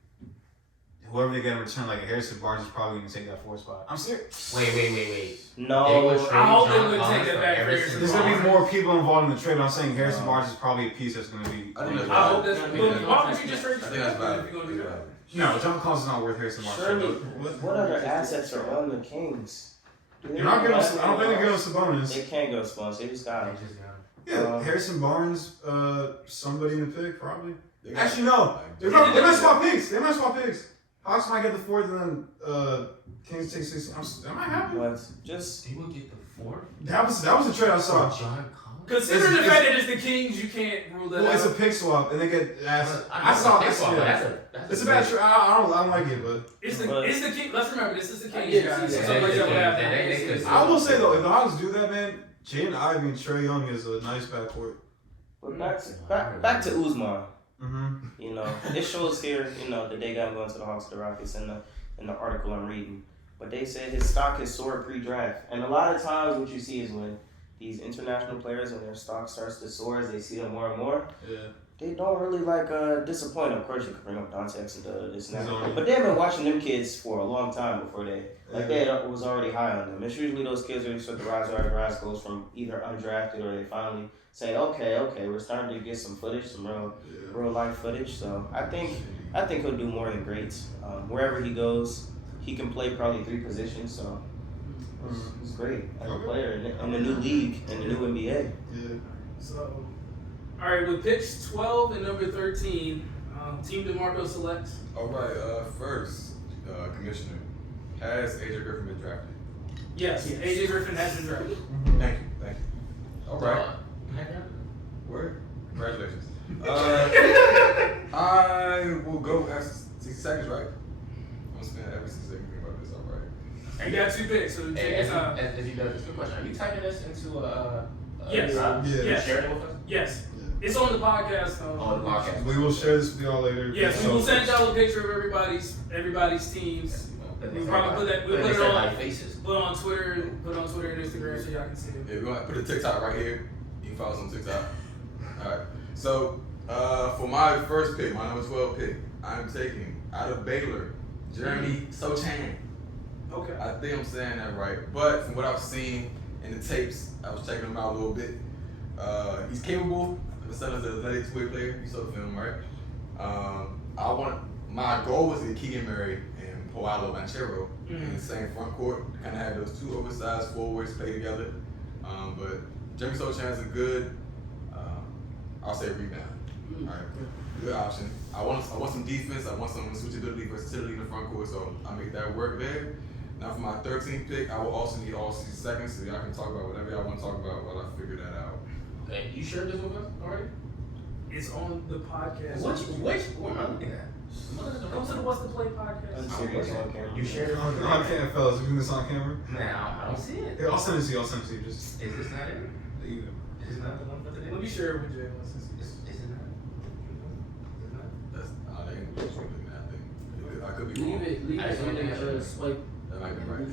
whoever they get in return, like Harrison Barnes, is probably gonna take that 4 spot. I'm serious. Wait. They No. would trade I hope they John wouldn't Collins take that for back Harrison for There's gonna be Barnes. more people involved in the trade. But I'm saying Harrison Barnes is probably a piece that's gonna be. I think that's I hope that's. I think But that's- why would you just trade I think that's valid. if you're gonna do that? No, John Collins is not worth Harrison Barnes. Surely, what other assets are on the Kings? Do they You're not have giving. anything I don't think they're else? giving us a They bonus. can't go sponsor. They just got him. Yeah, Harrison Barnes, somebody in the pick probably. They got- Actually, no. They might swap picks. Hawks might get the 4th, and then Kings take 16. That might happen. But just They will get the 4th. That was the trade I saw. John Collins. Considering the It's- fact that it's the Kings, you can't rule that Well, it's a out. pick swap, and they get. I saw. That's It's a bad trade. I don't like it, but It's the King. Let's remember, this is the Kings, Yeah, guys. So yeah, something like that will happen. they could- I will say though, if the Hawks do that, man, Jaden Ivey and Trae Young is a nice backcourt. but back to Usman. Mm-hmm. You know, it shows here. You know, that they got him going to the Hawks, the Rockets, in the article I'm reading. But they said his stock has soared pre-draft, and a lot of times what you see is when these international players, when their stock starts to soar as they see them more and more, Yeah. they don't really disappoint. Of course, you could bring up Dante and this and that, Zone. but they've been watching them kids for a long time before they was already high on them. It's usually those kids who start to rise goes from either undrafted or they finally say, okay, we're starting to get some footage, some real life footage. So I think he'll do more than great. Wherever he goes, he can play probably 3 positions. So it's great as a player in the new league, in the new NBA. Yeah. So, all right, with picks 12 and number 13, Team DeMarco selects. All right, first, Commissioner, has AJ Griffin been drafted? Yes, AJ Griffin has been drafted. Thank you. All right. Word? Congratulations. I will go after 60 seconds, right? I'm gonna spend every 60 seconds thinking about this, all right? And you got 2 picks, so take your time. As he does, it's a good question. Are you typing this into a Yes. drive? Yeah. Yes. Sharing it with us? Yes, it's on the podcast. On the podcast. We will share this with y'all later. Yes, we will send y'all a picture of everybody's teams. We'll probably put that. We'll put it on. faces. Put it on Twitter and Instagram so y'all can see it. Yeah, we're gonna put a TikTok right here. You can follow us on TikTok. Alright. So, for my first pick, my number 12 pick, I'm taking out of Baylor, Jeremy Sochan. Okay. I think I'm saying that right. But from what I've seen in the tapes, I was checking him out a little bit. He's capable of a son of the athletic way player. You saw the film, right? My goal was to get Keegan Murray and Paolo Banchero in the same front court. Kind of have those two oversized forwards play together. But Jeremy Sochan is a good, I'll say rebound. All right, good option. I want some defense. I want some switchability, versatility in the front court. So I make that work there. Now for my 13th pick, I will also need all 6 seconds, so y'all can talk about whatever y'all want to talk about while I figure that out. Okay, you shared this with us already? It's on the podcast. What am I looking at? Go to the What's the Play podcast. Unserious on camera. You shared it On camera, fellas, we doing this on camera? Now, I don't see it. Yeah, I'll send it to you. Just Is this not it? there you go. Is this not the one for today? Let me share it with Jay. Is it not? Is it not? That's they ain't what you're looking at. I think I could be wrong. Leave I just it wanna and make sure. swipe. That might be right.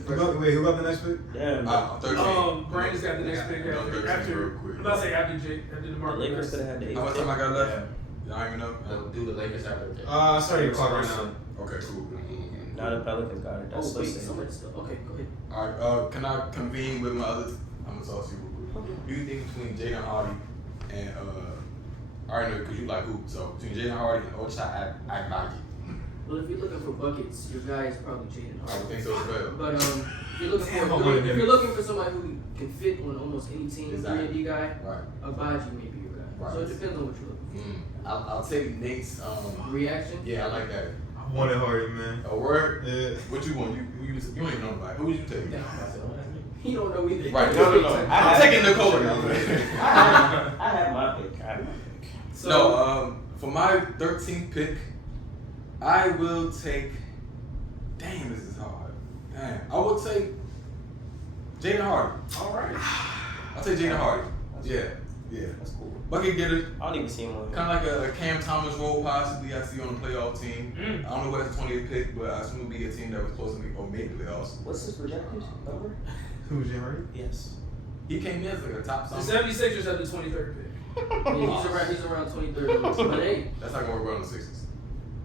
Who got the next pick? Damn. I'm 13. Brandon's got the next pick No, 13 after. real quick. I'm about to say after Jay, after the The Mark. Lakers could have had the 8th How much pick. time I got left? Y'all don't even know? Do the Lakers after the I started your clock right now. Okay, cool. Now the Pelicans got it. That's Oh so wait, safe. somebody's still. Okay, go ahead. Alright, can I convene with my other I'm gonna talk to you real quick. Who do you think between Jaden Hardy and I already know because you like hoop, so between Jaden Hardy and Ochai Agbaji. Well, if you're looking for buckets, your guy is probably Jaden I would Hardy. think so as well. But if you're looking Damn, I for wanted if him. you're looking for somebody who can fit on almost any team, Exactly. 3&D guy, Right. Abaji may be your guy. Right. So it depends on what you're looking I'll take Nate's for. Reaction? yeah, I like that. I wanted Hardy, man. A word? Yeah. What you want? You don't even know nobody. Who would you take? He don't know either. Right. No. I'm taking Nicole. I had my pick. So, No, for my 13th pick, I will take. Damn, this is hard. Damn, I will take Jaden Hardy. all right. I'll take Jaden Hardy. That's Yeah, yeah. That's cool. Bucket getter, I don't even see him on here. kind of like a Cam Thomas role possibly I see on a playoff team. I don't know what his 20th pick, but I assume it'll be a team that was supposed to make or made playoffs. What's his projected number? Who's Jay Hardy? Yes. He came in as like a top The something. 76ers have the 23rd pick. Yeah, he's around 23rd. But hey, That's not gonna work well on the Sixers.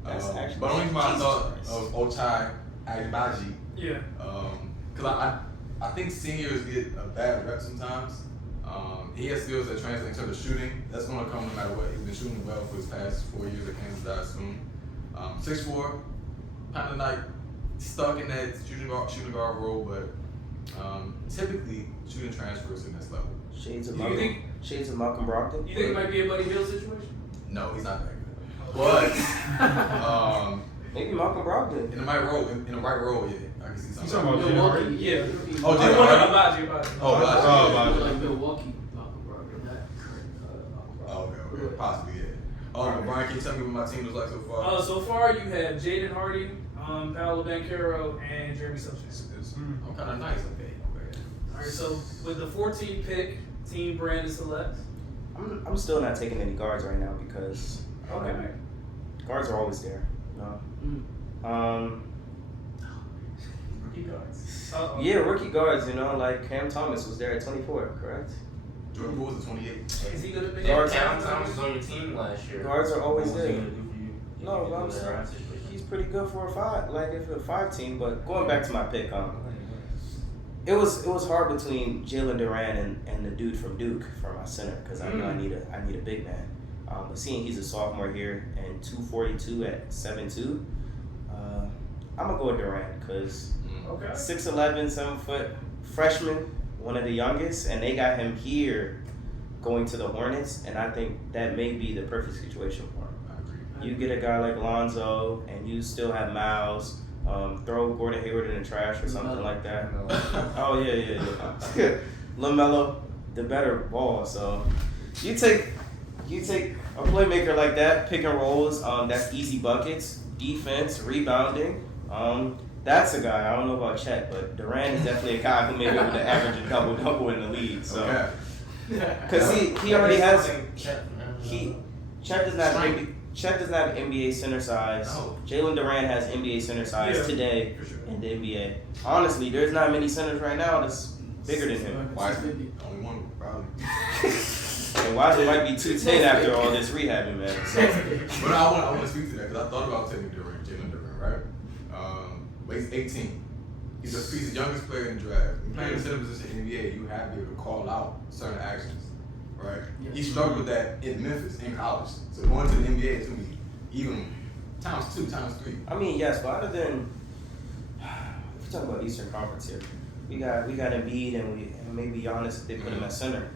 That's actually- But only reason why I Jesus thought Christ. of Ochai Agbaji, Yeah. because I think seniors get a bad rep sometimes. He has skills that translate in terms of shooting. That's going to come no matter what. He's been shooting well for his past 4 years at Kansas, I assume. 6'4", kind of like stuck in that shooting guard role, but typically shooting transfers to the next level. Shades of You Malcolm. think- Shades of Malcolm Brogdon. You think it might be a Buddy Hield situation? No, he's not that good. But Maybe Malcolm Brogdon. in the right role, yeah, I can see You something. talking about Jay Milwaukee. Hardy? Yeah. Oh, I Jaden want Hardy? Abaji. Oh, Abaji. Oh, like Milwaukee, Malcolm Brogdon, not current Malcolm Brogdon. Oh, okay, possibly, yeah. But Brian, can you tell me what my team looks like so far? So far, you have Jaden Hardy, Paolo Banchero, and Jeremy Sochan. I'm kind of nice. Okay. All right, so with the 14th pick, Team Brandon selects. I'm still not taking any guards right now because Okay. guards are always there. Rookie guards. Uh-oh. Yeah, rookie guards. Like Cam Thomas was there at 24, correct? Jordan Poole was a 28. Is he gonna pick Guards- Cam Thomas was on your team last year. Guards are always What was he there. gonna do for you? if No, you but could I'm do that saying around situation? he's pretty good for a 5, like if a 5 team. But going back to my pick, it was hard between Jalen Duran and the dude from Duke for my center because I know I need a big man. But seeing he's a sophomore here and 242 at 7'2", I'm gonna go with Duran because Okay. 6'11", 7 foot freshman, one of the youngest, and they got him here going to the Hornets, and I think that may be the perfect situation for him. I agree. You get a guy like Lonzo, and you still have Miles. Throw Gordon Hayward in the trash or something like that. Oh yeah. LaMelo, the better ball. So you take a playmaker like that, pick and rolls. That's easy buckets, defense, rebounding. That's a guy. I don't know about Chet, but Durant is definitely a guy who may be able to average a double in the league. So Okay. because he already has Chet, man. Chet does not have NBA center size. No. Jalen Duran has NBA center size Yeah, today for sure. in the NBA. Honestly, there's not many centers right now that's bigger than him. Wiseman, only one probably. And Wiseman might be 210 after all this rehabbing, man. So, But I want to speak to that because I thought about taking Jalen Duran, right? But he's 18. He's the youngest player in the draft. When playing the center position in the NBA, you have to be able to call out certain actions, right? Yes. He struggled with that in Memphis in college. So going to the NBA is going to be even times 2, times 3. I mean, yes, but other than if we're talking about Eastern Conference here, we got Embiid and maybe Giannis if they put him at center.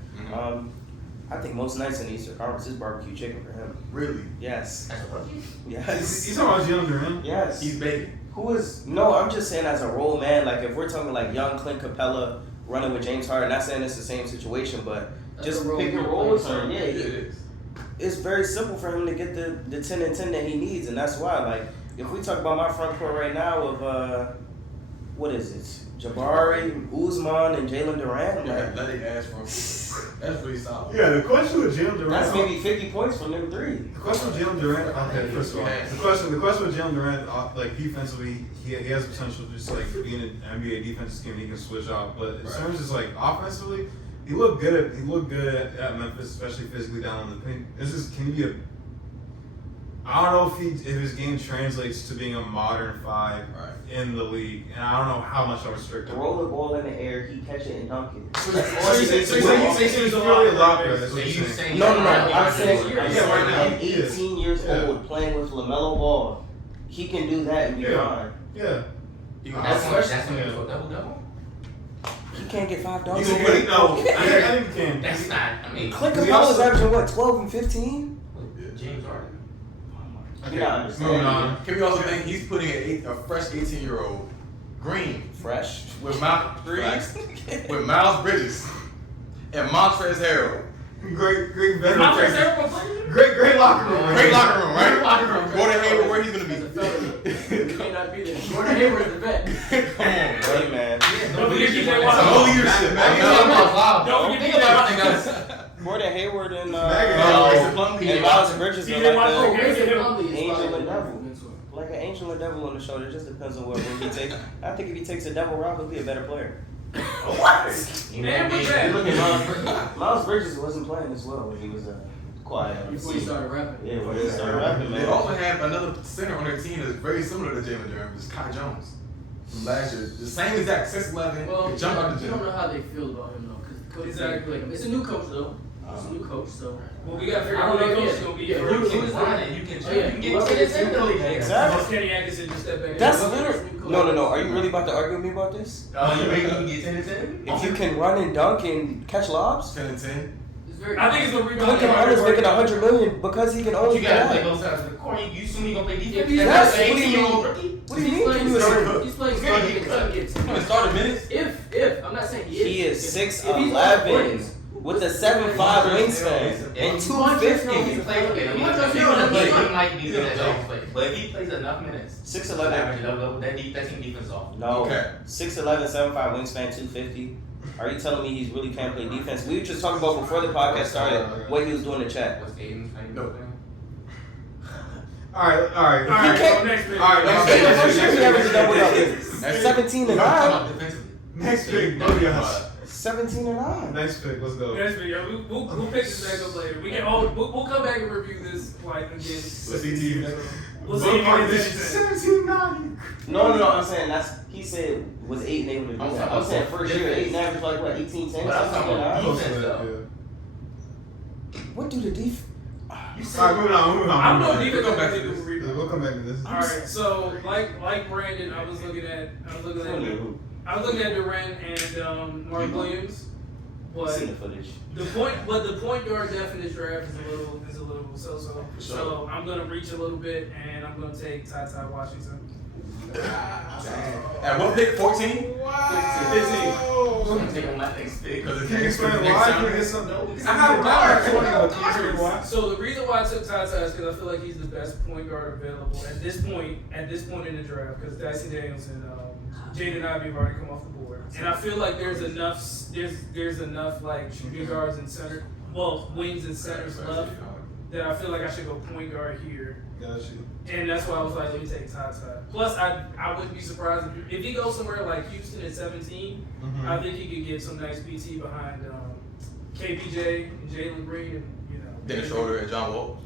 I think most nights in the Eastern Conference is barbecue chicken for him. Really? Yes. That's a rookie. Yes. He's talking about Jalen Durant. Yes. He's big. Who is? No, I'm just saying as a role man. Like if we're talking like young Clint Capella running with James Harden, not saying it's the same situation, but That's just a role pick your you're role with playing. him. Yeah, It is. it's very simple for him to get the 10 and 10 that he needs, and that's why. Like if we talk about my front court right now of what is it? Jabari, Uzman, and Jalen Durant. Yeah, Like, athletic ass front court. That's really solid. Yeah, the question with Jalen Durant. that's maybe 50 points from them three. The question with Jalen Durant. Okay, first of all, the question with Jalen Durant, like defensively, he has potential just like being an NBA defensive scheme. He can switch out, but in terms of like offensively, he looked good at Memphis, especially physically down on the paint. Can he be a? I don't know if his game translates to being a modern 5 in the league, and I don't know how much I'll restrict him. Roll the ball in the air, he catch it and dunk it. So That's you all he say- needs so to you do. say- He's really a lot better. That's So what you you're saying. saying No, Jalen Durant I'm is saying, this year? Yeah, right now. at 18 years Yeah. old, playing with LaMelo Ball, he can do that and be Yeah. fine. Yeah. You That's when Especially- you go double. He can't get 5 You dunks. can a put game. it, no. I think he can. That's not. I mean, Clint He Capella's also- averaging what, 12 and 15? James Harden. You're not understanding. Moving on. Can we also think he's putting a fresh 18-year-old green Fresh. with Miles Bridges and Montrezl Harrell. Great veteran. Montrezl Harrell gonna play? Great locker room. Great locker room, right? Locker room. Gordon Hayward, where he's gonna As a be? felony. He may not be there. Gordon Hayward's the vet. Come on, Hey, bro. man. Don't forget leadership DJ on Watt. that. No leadership, man. Don't forget Think DJ about Watt. it, guys. Gordon Hayward and Magnus. and Miles Bridges DJ are like Watt. the, Okay. Angel and devil. like an angel and devil on the shoulder. It just depends on what route he takes. I think if he takes a devil route, he'll be a better player. What? You Man, know, what's big- that? Look at Miles Bridges wasn't playing as well when he was quiet. Before he started rapping. Yeah, when he started rapping, They man. also have another center on their team that's very similar to Jalen Durant, which is Kai Jones from last year. The same exact 6'11", Well, jump out the you don't gym. know how they feel about him though, because the coach Exactly. like him. It's a new coach though. It's a new coach, so. Well, we got to figure I out don't who the know, coach yeah. is going to be Yeah, first. who- You can sign it. You can check. Yeah, You can get whoever tickets is in the league. Exactly. Once Kenny Atkinson just step back. That's Whoever literally. is new coach. No. Are you really about to argue with me about this? You make you can get 10 to 10. If you can run and dunk and catch lobs, 10 and 10. It's very. I think it's a Clint rebound. Capella's making $100 million because he can only You do gotta play that. both sides of the court. You assume he gonna play defense? Yes, That's what an do you 18-year-old rookie. What do you He's mean? playing Can you starting. He's playing He's gonna starting. get cut. He's He's gonna start in minutes. If I'm not saying he is. He is If he's 6'11" with a 7'5" wingspan and And 250. If he plays, okay, he might be good at those plays. But if he plays enough minutes, 6'11". average level, that team defense off. No, Okay. 6'11", 7'5" wingspan, 250. Are you telling me he really can't play defense? We were just talking about before the podcast started what he was doing in chat. What's Aiden's name? No. All right. All right, can't- so next pick. All right, Hey, next first year he averaged a double double. That's 17 and I'm talking 9. about defensively. Next pick. Oh yes. 17 and 9. Next pick. Let's go. Next video, we'll pick this back up later. We can we'll come back and review this like again. Let's see TV. We'll see if you get this. 17-9. No. I'm saying he said was 8 and able to do I'm that. talking I'm saying about first year 8 and average like what 18, 10, But I'm talking 17 about 9. defense though. What do the def? You All right, moving on. I'm no We'll defense come back back to to this. rebound. We'll come back to this. All right, so like Brandon, I was looking at Durant and Mark Williams, but Seen the footage. the point guard depth in this draft is a little so. So I'm gonna reach a little bit and I'm gonna take Ty Washington. At what pick? 14? 15. I'm gonna take on my next pick. Because Can you explain why? Can you get something? I have guard. So the reason why I took Ty is because I feel like he's the best point guard available at this point in the draft. Because Dyson Daniels and Jaden Ivey have already come off the board, and I feel like there's enough like shooting guards and center, wings and centers left that I feel like I should go point guard here. Got you. And that's why I was like, let me take Ty. Plus, I wouldn't be surprised if he goes somewhere like Houston at 17. I think he could get some nice PT behind KPJ and Jalen Green and Dennis Schroeder and John Wall.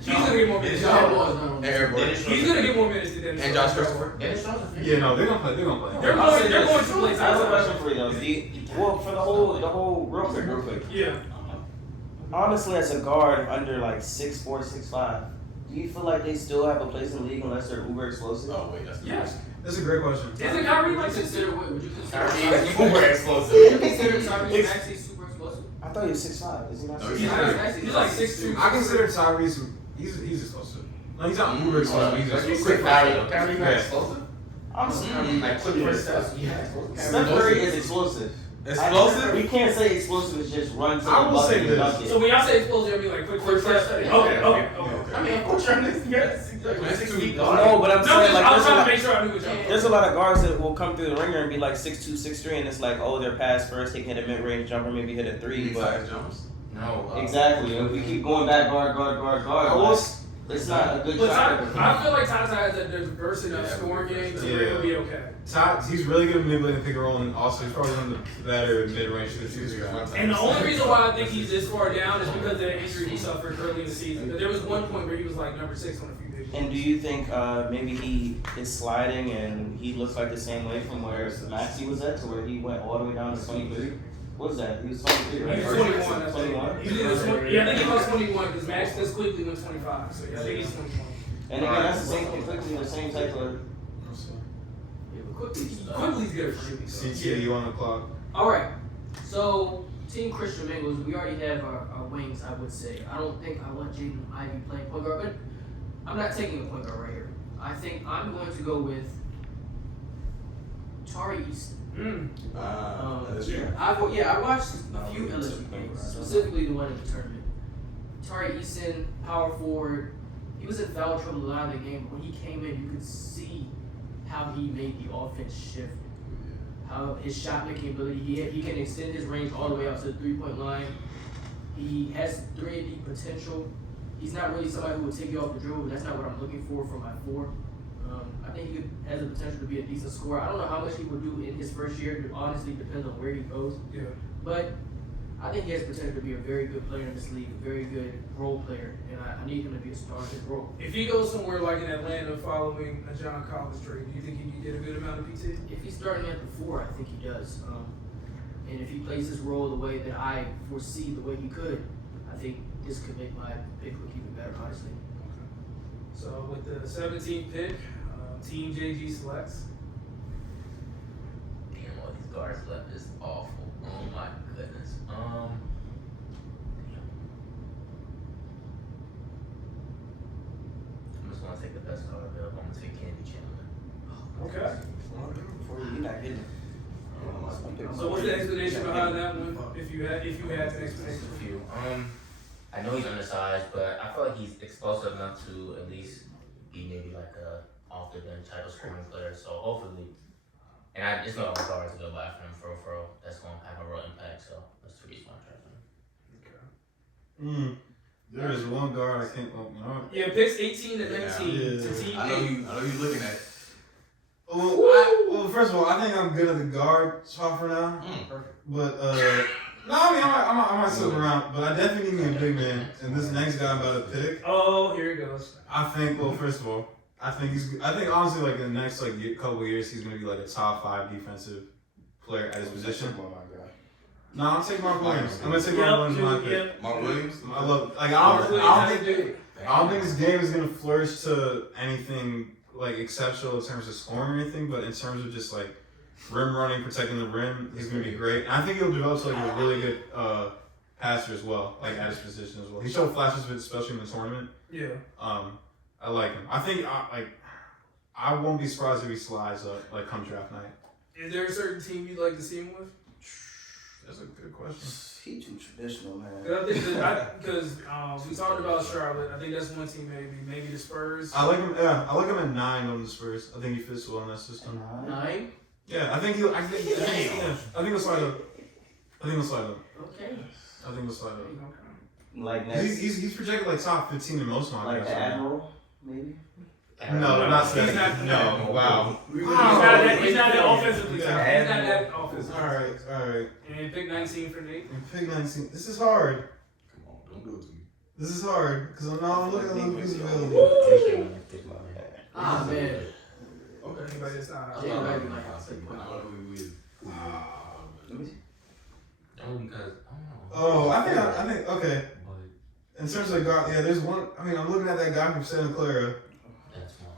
He's gonna get more minutes. Dennis than Schroeder. Dennis And Eric Gordon. He's gonna get more minutes than Dennis And Josh Schroeder. Christopher. Dennis Schroeder's a free Yeah, no, they're gonna play. They're going to play I have a Ty. question for you though. Well, for the whole real quick. Yeah. Honestly, as a guard under like 6'4", 6'5", Do you feel like they still have a place in the league unless they're uber explosive? Oh wait, that's the Yes. question. That's a great question. Isn't Kyrie Would like you this? consider would you consider Super explosive. Would you consider Tyrese Maxey super explosive? I thought he was 6'5". Is he not No, 6'5"? he's not. He's like 6'2". I consider Tyrese. He's explosive. No, he's not uber explosive. He's Like you explosive. said, Kyrie not Yeah. explosive. I'm Like quick first steps. Yeah, explosive. Steph Curry is explosive. Explosive? You can't say explosive is just run to the I will say bucket and this. dunk it. So when y'all say explosive, you'll be like quick first step. Okay. I mean, of course, you're next to get 6 feet. No, but I'm No, saying like I was there's a trying lot, to make sure I knew what y'all were there's a lot of guards that will come through the ringer and be like 6'2", 6'3", and it's like, oh, they're pass first, they can hit a mid-range jumper, maybe hit a three, but Size jumps. No. exactly. If we keep going back guard, I will like, it's not a good But track Ty, record. I feel like Ty has a diverse enough scoring game to where it'll be okay. He's really good at manipulating pick and roll, and also he's probably one of the better mid-range shooters. And the only reason why I think he's this far down is because of the injury he suffered early in the season. But there was one point where he was like number 6 on a few big And do you think maybe he is sliding and he looks like the same way from where Maxey was at to where he went all the way down to 23? What was that? He was 23, right? He was 21. I think. 21? Yeah, I think he was 21 because Max just quickly went 25. So yeah, I think he's 21. And again, that's the same completely the same type of. Quickly's good for him. So. CTA, you on the clock? All right. So, Team Christian Bengals, we already have our wings, I would say. I don't think I want Jaden Ivey playing point guard, but I'm not taking a point guard right here. I think I'm going to go with Tari Easton. That's true. I watched a few LSU games, specifically the one in the tournament. Tari Easton, power forward. He was in foul trouble a lot of the game, but when he came in, you could see how he made the offense shift. How his shot making ability, he can extend his range all the way out to the 3-point line. He has 3-and-D potential. He's not really somebody who will take you off the dribble, but that's not what I'm looking for from my 4. I think he has the potential to be a decent scorer. I don't know how much he will do in his first year. It honestly depends on where he goes. Yeah. But I think he has potential to be a very good player in this league, a very good role player, and I need him to be a star in his role. If he goes somewhere like in Atlanta following a John Collins trade, do you think he can get a good amount of PT? If he's starting at the 4, I think he does. And if he plays his role the way that I foresee the way he could, I think this could make my pick look even better, honestly. So with the 17th pick, Team JG selects. Damn, all these guards left is awful. Oh my goodness. I'm just gonna take the best card available. I'm gonna take Candy Chandler. Okay. You're not getting. So what's the explanation behind that one? If you had an explanation. A few. I know he's undersized, but I feel like he's explosive enough to at least be maybe like a off the bench title scoring player. So hopefully, and it's not a guard to go by for him for that's gonna have a real impact. So that's the reason why I tried him. There is one guard I can't. Oh, no. Yeah, picks 18 and 19 Yeah. to Team I know you looking at it. Well, first of all, I think I'm good at the guard spot for now. Perfect. But no, I mean I might slip around, but I definitely need me a big man. And this next guy I'm about to pick, Oh, here he goes. I think. Well, first of all, I think honestly like in the next couple of years he's gonna be like a top 5 defensive player at his position. No, I'm taking Mark Williams. I'm gonna take Mark Williams in my pick. Mark Williams. I love I Mark Williams don't has a think big- I don't think his game is gonna flourish to anything like exceptional in terms of scoring or anything, but in terms of just like rim running, protecting the rim, he's gonna be great. And I think he'll develop to like a really good passer as well, like at his position as well. He showed flashes of it, especially in the tournament. Yeah. I like him. I think I won't be surprised if he slides up like come draft night. Is there a certain team you'd like to see him with? That's a good question. He too traditional, man. Because we talked about Charlotte. I think that's one team maybe the Spurs. I like him. Yeah, I like him at 9 on the Spurs. I think he fits well in that system. 9? Yeah, I think he'll slide up. I think he'll slide up. Okay. I think he'll slide up. Like next, He's projected like top 15 in most like mock the drafts. Admiral, maybe. No, not He's that. not- No, wow. He's not that offensively talented. He's not that offensive. All right. And pick 19 for Nate. And pick 19. This is hard. Come on, don't do it to me. This is hard because I'm not looking at who's available. Ah, man. Okay. Anybody that's not Jay out. Ivey might have to take I point don't guard. know who he is. Only because I don't know. Oh, I think okay. But In terms of guard, yeah, there's one. I mean, I'm looking at that guy from Santa Clara. That's one.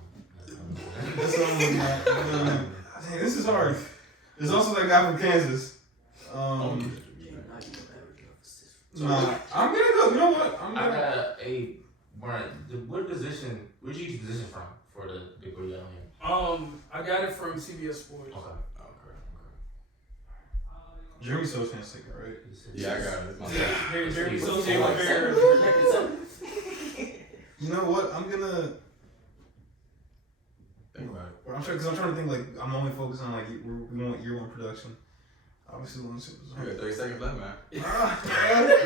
That's what I'm looking at. Dang, this is hard. There's also that guy from Kansas. Nah, I'm gonna go. You know what? I got a Brian. What position? Where'd you get the position from for the degree down here? I got it from CBS Sports. Okay. Jeremy So's gonna take it, right? Yeah, I got it. Jeremy So's over. You know what? I'm gonna. Think about it. I'm trying to think like I'm only focused on like we want year one production. Obviously, we want to see You got 30 seconds left, man.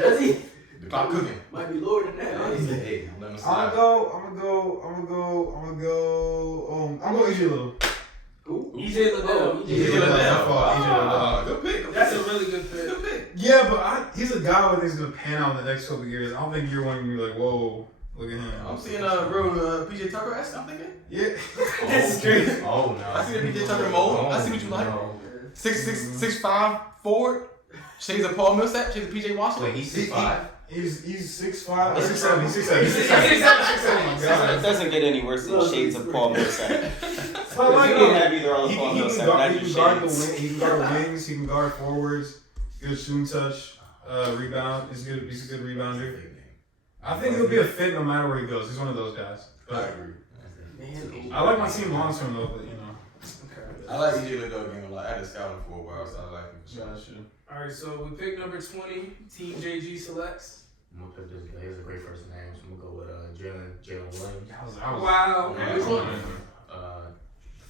Does he? The clock cooking. Might be lower than that. Honestly. Hey, I'm letting him I'm slide. gonna go EJ Little. Who? EJ Liddell. EJ Liddell. Good pick. That's a really good pick. Good pick. Yeah, but he's a guy who I think is gonna pan out in the next couple of years. I don't think year one you're like, whoa, look at him. I'm seeing real PJ Tucker esque. I'm thinking. Yeah. This is crazy. Oh no. I see the PJ Tucker mold. I see what you like. No. 6'5" forward. Shades of Paul Millsap. Shades of PJ Washington. Wait, he's 6'5". He's 6'5". He's 6'7". He's 6'7". It doesn't get any worse than shades of Paul Millsap. But You can have either all he of Paul can Millsap, guard, not he just can guard the shades. wing, he can guard wings, he can guard forwards, good shooting touch, rebound. He's a good rebounder. I think he'll be a fit no matter where he goes. He's one of those guys. I But agree. I like my team long term though, but you know. I like EJ Liddell game a lot. I had to scout him for a while, so I like him. Gotcha. All right, so we pick number 20. Team JG selects. I'm gonna pick this guy. He has a great first name, so I'm gonna go with Jalen Williams. Wow. Yeah. Which one?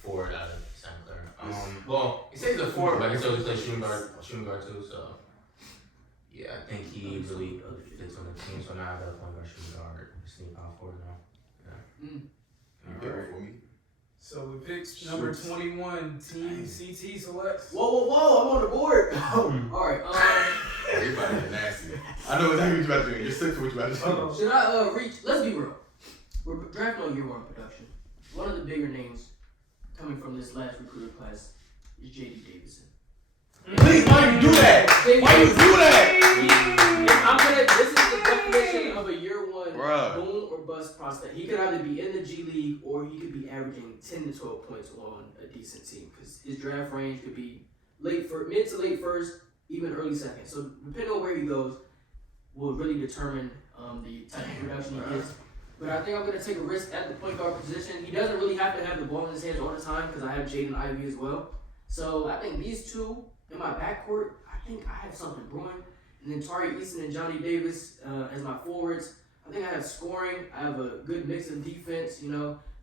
Forward out of Santa Clara. Well, he says he's a forward, but he still plays shooting guard too. So yeah, I think he really fits on the team. So now I got a point guard, shooting guard, sneak power forward now. Can you pick one for me? So we picked number 21. Team CT selects. Whoa! I'm on the board. All right. Oh, you about to get nasty. I know exactly what you about to do. You're sick for what you about to do. Uh-oh. Should I reach? Let's be real. We're drafting on year one production. One of the bigger names coming from this last recruiting class is J.D. Davison. Please, why you do that? Why you do that? This is the definition of a year one Bruh. boom or bust prospect. He could either be in the G League or he could be averaging 10 to 12 points on a decent team because his draft range could be mid to late first, even early second. So depending on where he goes, will really determine the type of production he gets. But I think I'm going to take a risk at the point guard position. He doesn't really have to have the ball in his hands all the time because I have Jaden Ivey as well. So I think these two in my backcourt, I think I have something brewing. And then Tari Eason and Johnny Davis as my forwards. I think I have scoring. I have a good mix of defense,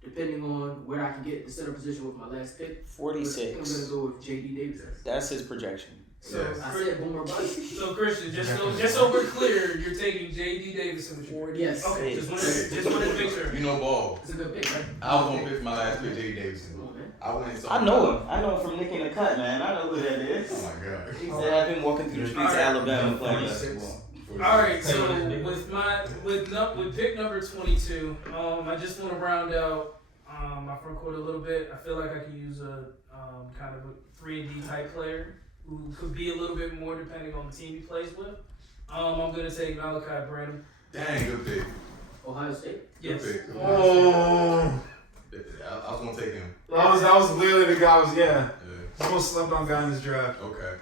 depending on where I can get the center position with my last pick. I think I'm going to 46. go with J.D. Davis. That's his projection. So, Yes. I said boom or bust. So Christian, just so we're clear, you're taking J.D. Davison with you. Yes. Okay, just wanted to make sure. You know ball. It's a good pick, right? I was gonna pick my last pick, J.D. Davidson. Come on, man. I went so. I know him. I know him from Nick in the Cut, man. I know who that Oh is. my god. He said I've been walking through the streets of Alabama playing basketball. All right, so with pick number 22, I just want to round out my front court a little bit. I feel like I could use a kind of a 3-and-D type player who could be a little bit more depending on the team he plays with. I'm going to take Malachi Branham. Dang, good pick. Ohio State. Yes. Good pick. Oh, I was gonna take him. that was literally the guy. I was Yeah. the most slept on guy in this draft. Okay.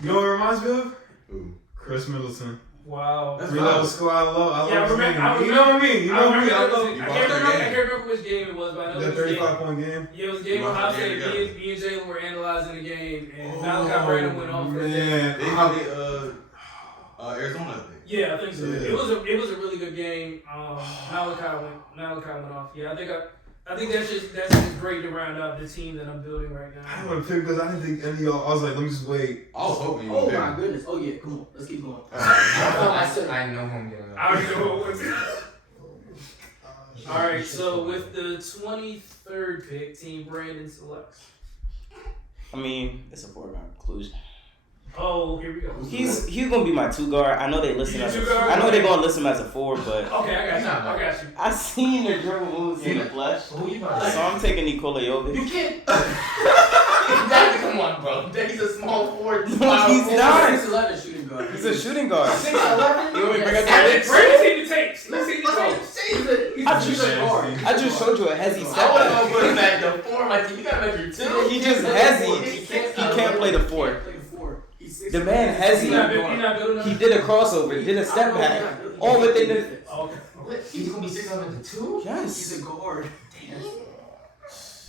You know what it reminds me of? Ooh. Chris Middleton. Wow. That's Real valid. school. I love Yeah, I his remember- name. I You know what I mean? You know what I mean? I I love You can't watched the remember. I game. can't remember which game it was, but I know that it was a game. 35-point game. Yeah, it was a game You Ohio watched the State. game Me and Jalen were analyzing the game, and Malachi Branham went off. Man, They probably Arizona, I think. Yeah, I think so. Yeah. It was a really good game. Malachi went off. Yeah, I think that's just great to round out the team that I'm building right I now. didn't want to pick because I didn't think any of y'all. I was like, let me just wait. I was hoping you Oh would pick my him. goodness. Oh yeah, come on. Let's keep going. I know who I'm getting. I already know what was. All right, so with the 23rd pick, Team Brandon selects. I mean, it's a foregone conclusion. Oh, here we go. He's gonna be my 2 guard. I know they listen You as a, 2 guard? I know they're gonna list him as a 4, but Okay, I got you. I seen the dribble moves in the flesh, Who you about so I'm taking Nikola Jovic. You can't. Come on, bro. He's a small forward. No, he's not. 6'11" shooting guard. He's a shooting guard. 6'11". You want me to bring up the Brandon, pics? Brandon, see the tapes. Let's see the tapes. He's a guard. I just showed you a hezzy I step wasn't back. gonna put him at the four. Like you gotta measure two. He just hezzy. He can't play the four. Play the four. He's 6'11". The man He's not hezzy. good enough. He did a crossover, did a step back, all within the. Okay. What? He's gonna be 6'11" to two? Yes, He's a guard.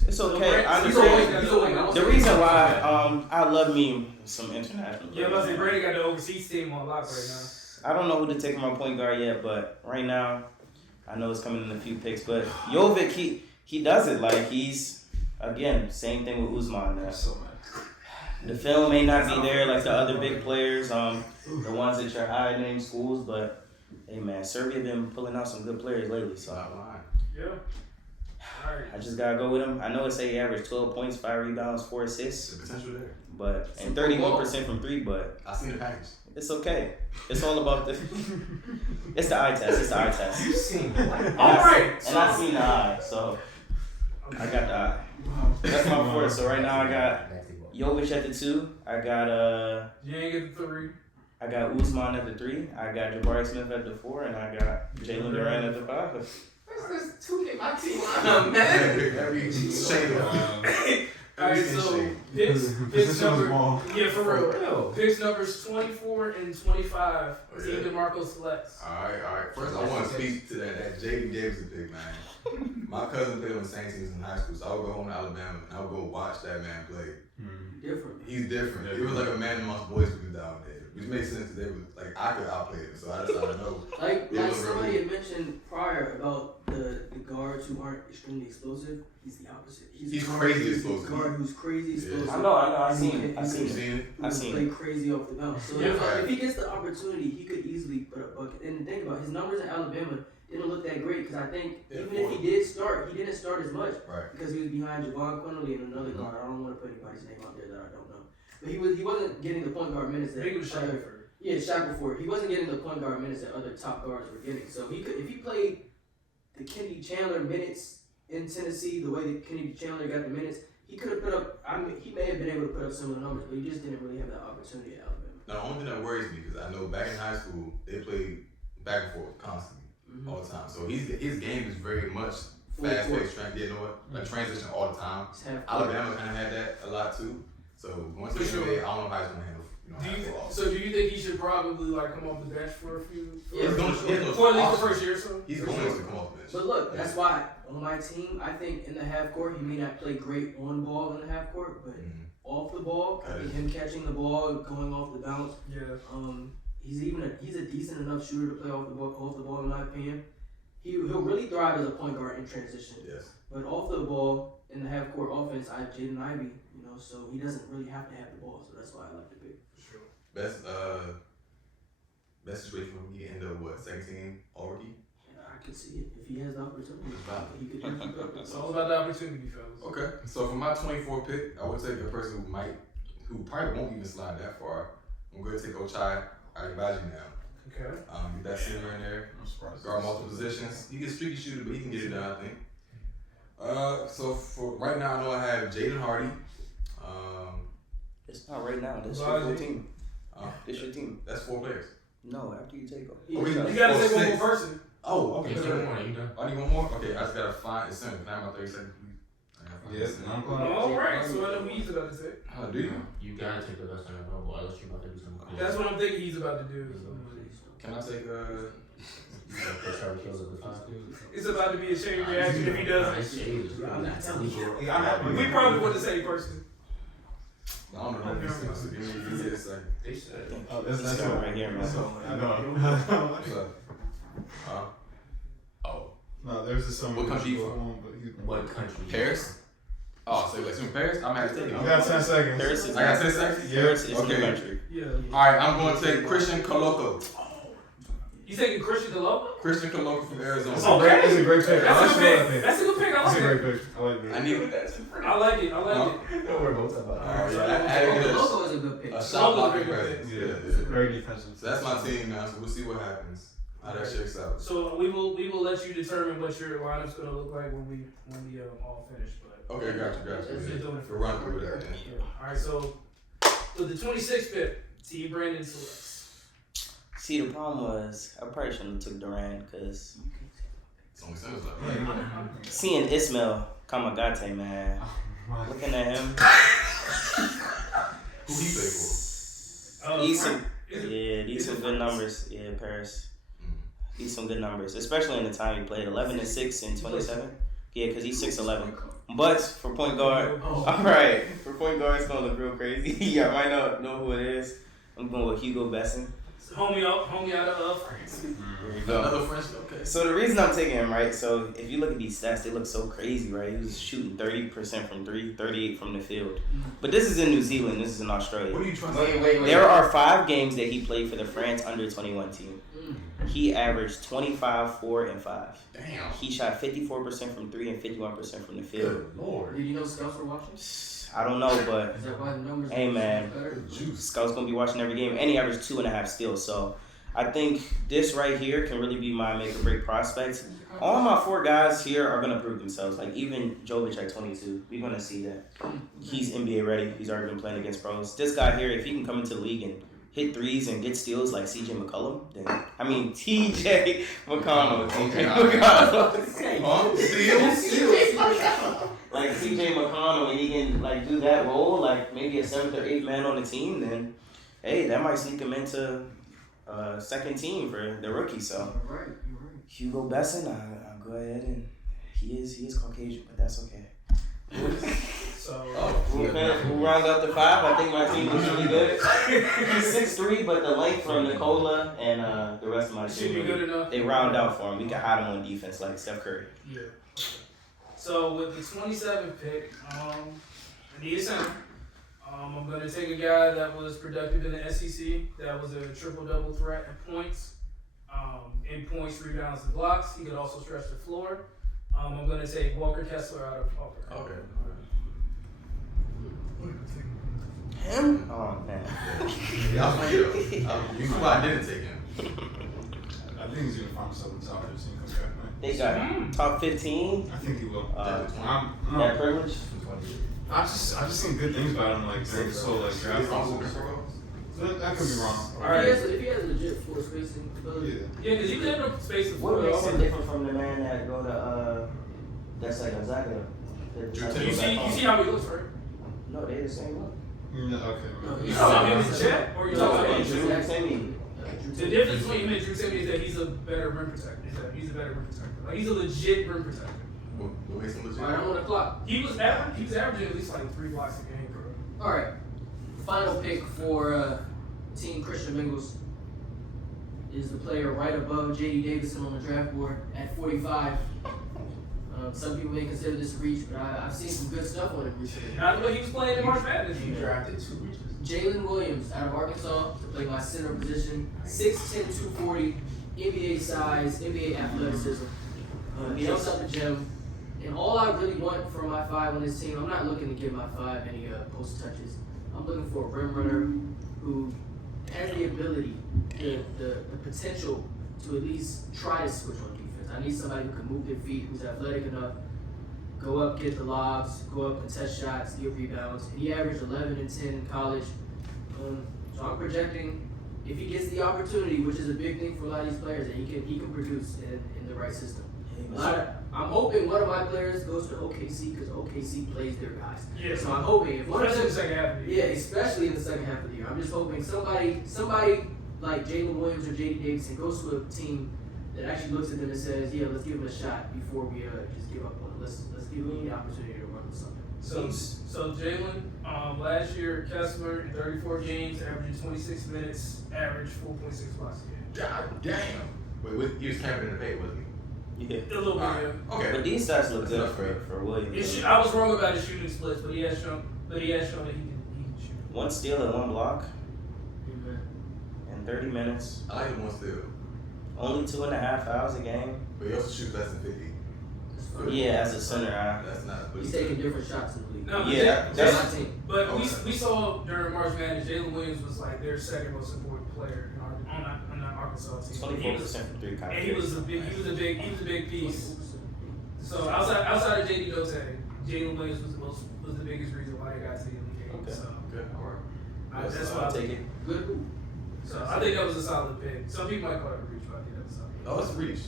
it's okay. I He's a understand. wing. He's a wing. The reason why I love me some international. Yeah, but I say Brady got the overseas team on lock right now. I don't know who to take my point guard yet, but right now, I know it's coming in a few picks. But Jovic, he does it like he's again same thing with Usman. So mad. The film may not be there like the other big players, the ones that you're high name schools, but hey man, Serbia been pulling out some good players lately, so Yeah. All right. I just gotta go with him. I know it say he averaged 12 points, 5 rebounds, 4 assists, The potential there. but and 31% from 3, but I seen the package. it's okay. It's all about the it's the eye test. It's the eye test. You seen what? All right. And I've seen the eye, so I got the eye. That's my fourth. So right now I got Jovic at the 2. I got You ain't get the 3. I got Usman at the 3. I got Jabari Smith at the 4, and I got Jalen Durant at the 5. Where's this 2K? My team lineup, man. Every shade of All right, so picks Position was number wrong. yeah for real. Yo. Picks numbers 24 and 25. Oh, Team yeah. DeMarco selects. Alright. First, I want to speak to that J.D. Davidson pick, man. My cousin played on the same teams in high school, so I would go home to Alabama and I would go watch that man play. Different. He's different. He was like a man amongst boys when he was down there, which makes sense. They was like I could outplay him, so I decided to know. Like Yeah, somebody really. had mentioned prior about the guards who aren't extremely explosive. He's the opposite. He's a guard crazy who's explosive. A guard who's crazy Yeah. explosive. I know. I And seen he it. can- I seen You it. seen it? Who I can seen play crazy off the bounce. So Yeah, if he gets the opportunity, he could easily put up bucket. And think about it, his numbers in Alabama didn't look that great because I think Yeah, even if he did start, he didn't start as much Right. because he was behind Javon Quinley and another guard. I don't want to put anybody's name out there that I don't know. But he wasn't getting the point guard minutes I that think it was other- Shackelford. Yeah, Shackelford. He wasn't getting the point guard minutes that other top guards were getting. So he could, if he played the Kennedy Chandler minutes in Tennessee, the way that Kennedy Chandler got the minutes, he could have put up. I mean, he may have been able to put up similar numbers, but he just didn't really have that opportunity at Alabama. Now, the only thing that worries me because I know back in high school they played back and forth constantly all the time. So his game is very much Full fast court. paced. You know what? Like transition all the time. It's half court. Alabama kind of had that a lot too. So once For they sure. NBA, I don't know how he's gonna handle. So do you think he should probably like come off the bench for a few? Yeah, He's going to- he's going to- for at least the first year or so. He's going to come off the bench. But look, that's why on my team, I think in the half court, he may not play great on ball in the half court, but off the ball, I think him catching the ball, going off the bounce, Yeah. he's a decent enough shooter to play off the ball in my opinion. He'll really thrive as a point guard in transition. Yes. But off the ball in the half court offense, I have Jaden Ivey, so he doesn't really have to have the ball. So that's why I like the pick. Best situation for him, he end up what, 17 all rookie? Yeah, I could see it if he has the opportunity. He could keep up. It's all about the opportunity, fellas. Okay. So for my 24 pick, I would take a person who probably won't even slide that far. I'm going to take Ochai Agbaji now. Okay. Get that center in there. I'm surprised. Guard multiple positions. He gets streaky shooter, but he can get it done, I think. So for right now, I know I have Jaden Hardy. It's not right now. This is your full team. This your team. That's 4 players. No, after you take them. Yeah. You gotta take one 6. more person. Oh, okay. You done one, you done. I need one more? Okay, I just gotta find a center. Can I have my 30 seconds, please? I gotta find a Yes, center. I'm playing. All right. So I know who he's about to take. Oh, do you? You gotta take the best one available, unless you're about to do something cool. That's what I'm thinking he's about to do. Can I take You gotta put Charlie Kills at the 5. It's about to be a shady reaction if he doesn't. It's shady. I'm not telling you. We probably want the same person. I don't know. Give me a second. They said. Oh, This that's guy right here, man. I know. What's up? Oh, No, there's just some. What country you from? What country? Paris? Oh, so like in Paris? I'm gonna have to take You it. got 10 seconds. Paris is I got 10 seconds? Paris is Okay. your country. Yeah. Alright, I'm gonna take Christian Coloco. You taking Christian DeLoco? Christian Coloco from Arizona. It's a great pick. That's a good I pick. That's a good pick. I It's a like great it. pick. I like I that. need I like it. I like it. Don't worry about that. Alright, yeah, I had to get The logo is a good pick. a shot blocking Yeah. presence. Yeah, Yeah. very defensive. So that's my team now, so we'll see what happens. How that shakes out. So we will let you determine what your lineup's gonna look like when we all finish. But Okay, got you. Just doing it For run through that. yeah. All right. So with the 26th pick, T. Brandon selects. See, the problem was I probably shouldn't have took Durant because It's only centers left. seeing Ismail Kamagate, man, looking at him, Who he play for? these some good numbers. Yeah, Paris. These some good numbers, especially in the time he played 11-6 and 27. Yeah, because he's 6'11". But for point guard, all right, for point guard, it's gonna look real crazy. Yeah, I might not know who it is. I'm going with Hugo Besson. Homie out of France. There you go. Another French. Okay. So the reason I'm taking him, right? So if you look at these stats, they look so crazy, right? He was shooting 30% from three, 38 from the field. But this is in New Zealand. This is in Australia. What are you trying to Wait. There are 5 games that he played for the France under-21 team. He averaged 25, 4, and 5. Damn. He shot 54% from 3 and 51% from the field. Good lord. Did you know scouts were watching? I don't know, but Is that why the numbers? Hey, are man. better? Good juice. Scout's gonna be watching every game, and he averaged 2.5 steals. So I think this right here can really be my make or break prospects. All my 4 guys here are gonna prove themselves. Like even Jovic at 22, we're gonna see that he's NBA ready. He's already been playing against pros. This guy here, if he can come into the league and hit threes and get steals like TJ McConnell, then TJ McConnell. Huh? Steals? Like TJ McConnell, and he can like do that role, like maybe a 7th or 8th man on the team, then hey, that might sneak him into second team for the rookie. So You're right. Hugo Besson, I'll go ahead and he is Caucasian, but that's okay. So We'll round up to 5. I think my team is really good. He's 6'3", but the length from Nicola and the rest of my should be team, good enough. they round out for him. We can hide him on defense like Steph Curry. Yeah. So with the 27th pick, I need a center. I'm going to take a guy that was productive in the SEC, that was a triple-double threat in points, rebounds, and blocks. He could also stretch the floor. I'm going to take Walker Kessler out of Auburn. Okay. Him? Oh, man. Yeah, I was like, you know why I didn't take him. I think he's gonna find himself in the top 15 come back, man. They got top 15. I think he will. That I'm privilege. I just seen good things about him, like during this whole like draft process. That could be wrong. All right. If he has a legit floor spacing ability. Yeah. Yeah, because you can end up space the What floor. makes him different from the man that go to that's like Gonzaga? You see how he looks, right? No, they the same look. No, okay. You talking about him as Jet, or you talking about Drew Drew? Timmy. The difference between him and Drew Timmy is that he's a better rim protector. He's a better rim protector. Like he's a legit rim protector. What makes him legit? All right, I'm on the clock. He was averaging at least like 3 blocks a game, bro. All right. Final pick for Team Christian Bengals is the player right above J.D. Davidson on the draft board at 45. Some people may consider this a reach, but I've seen some good stuff on him recently. Not the way he was playing in March Madness. He drafted 2 reaches. Jalen Williams out of Arkansas to play my center position. 6'10", 240, NBA size, NBA athleticism. He jumps up the gym. And all I really want from my 5 on this team, I'm not looking to give my 5 any post touches. I'm looking for a rim runner who has the ability, the potential to at least try to switch on defense. I need somebody who can move their feet, who's athletic enough, go up, get the lobs, go up, contest shots, get rebounds. And he averaged 11 and 10 in college. So I'm projecting if he gets the opportunity, which is a big thing for a lot of these players, that he can produce in the right system. I'm hoping one of my players goes to OKC because OKC plays their guys. Yeah. So I'm hoping if one of Especially in them, the second half of the year. yeah, especially in the second half of the year. I'm just hoping somebody like Jalen Williams or J.D. Davidson goes to a team that actually looks at them and says, yeah, let's give him a shot before we just give up on it. Let's give him the opportunity to run with something. So Jalen, last year Kessler in 34 games, averaging 26 minutes, averaged 4.6 blocks a game. God damn. Wait, he was camping in the paint, wasn't he? Yeah. A little bit, yeah. Okay. But these stats look good for Williams. I was wrong about his shooting splits, but he has shown that he can shoot. 1 steal and 1 block Amen. in 30 minutes. I like him one still. Only 2.5 fouls a game. But he also shoots less than 50. That's fine. Yeah, as a center, That's not. But He's taking different shots in the league. No, Yeah, That's that's my team. But Okay. we saw during March Madness, Jalen Williams was like their second most important player on that Arkansas Arkansas team. 24% from 3 kind And he was a big piece. So outside of JD Dote, Jalen Williams was the biggest reason why they got to the Elite Eight. Okay. So Okay, all right. that's why I'll take it. Good. So I think that was a solid pick. Some people might call it a reach, but I think that was a solid pick. Oh, it's reach.